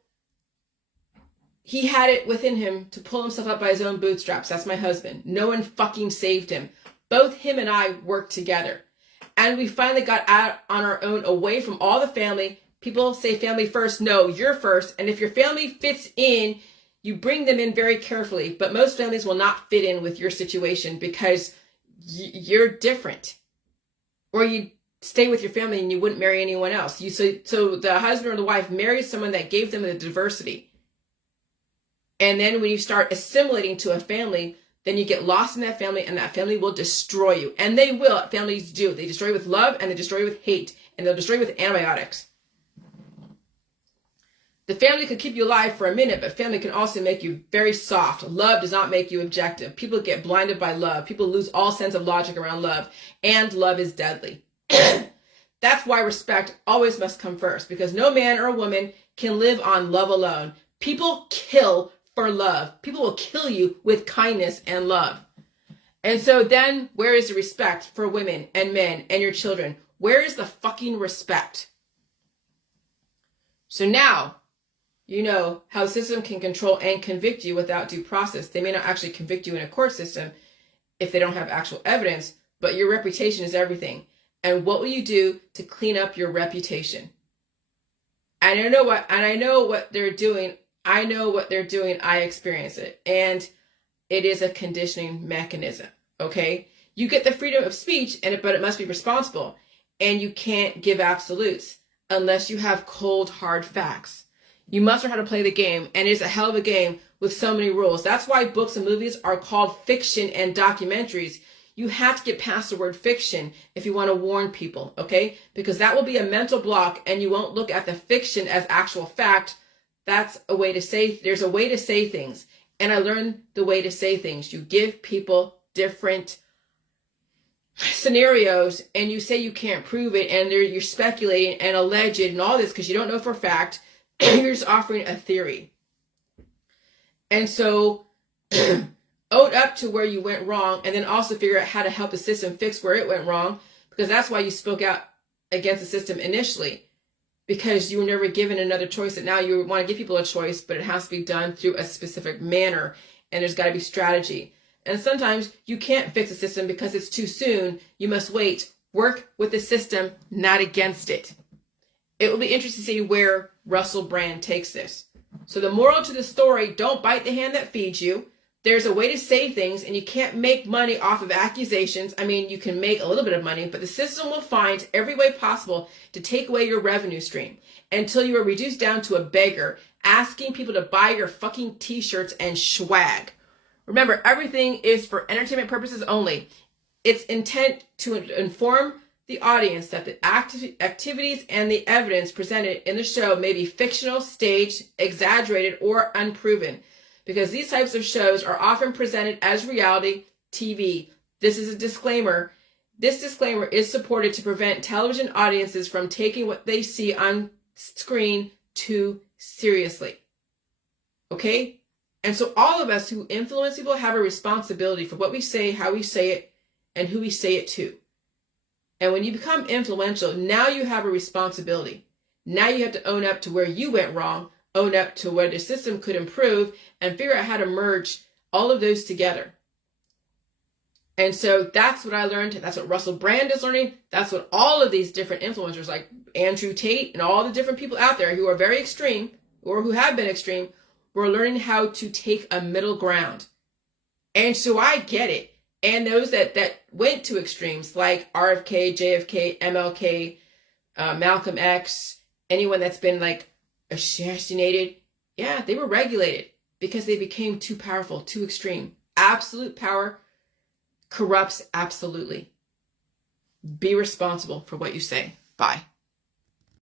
he had it within him to pull himself up by his own bootstraps. That's my husband. No one fucking saved him. Both him and I worked together. And we finally got out on our own, away from all the family. People say family first. No, you're first. And if your family fits in, you bring them in very carefully. But most families will not fit in with your situation because you're different. Or you stay with your family and you wouldn't marry anyone else. So the husband or the wife marries someone that gave them the diversity. And then when you start assimilating to a family, then you get lost in that family and that family will destroy you. And they will. Families do. They destroy with love and they destroy with hate. And they'll destroy with antibiotics. The family could keep you alive for a minute, but family can also make you very soft. Love does not make you objective. People get blinded by love. People lose all sense of logic around love. And love is deadly. That's why respect always must come first, because no man or woman can live on love alone. People kill for love. People will kill you with kindness and love. And so then where is the respect for women and men and your children? Where is the fucking respect? So now you know how the system can control and convict you without due process. They may not actually convict you in a court system if they don't have actual evidence, but your reputation is everything. And what will you do to clean up your reputation? And I know what they're doing. I know what they're doing. I experience it. And it is a conditioning mechanism. Okay? You get the freedom of speech, but it must be responsible. And you can't give absolutes unless you have cold, hard facts. You must learn how to play the game. And it is a hell of a game with so many rules. That's why books and movies are called fiction and documentaries. You have to get past the word fiction if you want to warn people, okay? Because that will be a mental block and you won't look at the fiction as actual fact. There's a way to say things. And I learned the way to say things. You give people different scenarios and you say you can't prove it and you're speculating and alleged and all this because you don't know for a fact. You're just offering a theory. And so own up to where you went wrong and then also figure out how to help the system fix where it went wrong, because that's why you spoke out against the system initially, because you were never given another choice. And now you want to give people a choice, but it has to be done through a specific manner and there's got to be strategy. And sometimes you can't fix the system because it's too soon. You must wait. Work with the system, not against it. It will be interesting to see where Russell Brand takes this. So the moral to the story, don't bite the hand that feeds you. There's a way to say things, and you can't make money off of accusations. I mean, you can make a little bit of money, but the system will find every way possible to take away your revenue stream until you are reduced down to a beggar, asking people to buy your fucking t-shirts and swag. Remember, everything is for entertainment purposes only. It's intent to inform the audience that the activities and the evidence presented in the show may be fictional, staged, exaggerated, or unproven, because these types of shows are often presented as reality TV. This is a disclaimer. This disclaimer is supported to prevent television audiences from taking what they see on screen too seriously. Okay? And so all of us who influence people have a responsibility for what we say, how we say it, and who we say it to. And when you become influential, now you have a responsibility. Now you have to own up to where you went wrong, own up to where the system could improve, and figure out how to merge all of those together. And so that's what I learned. That's what Russell Brand is learning. That's what all of these different influencers like Andrew Tate and all the different people out there who are very extreme or who have been extreme, were learning how to take a middle ground. And so I get it. And those that went to extremes like RFK, JFK, MLK, Malcolm X, anyone that's been like assassinated, yeah, they were regulated because they became too powerful, too extreme. Absolute power corrupts absolutely. Be responsible for what you say. Bye.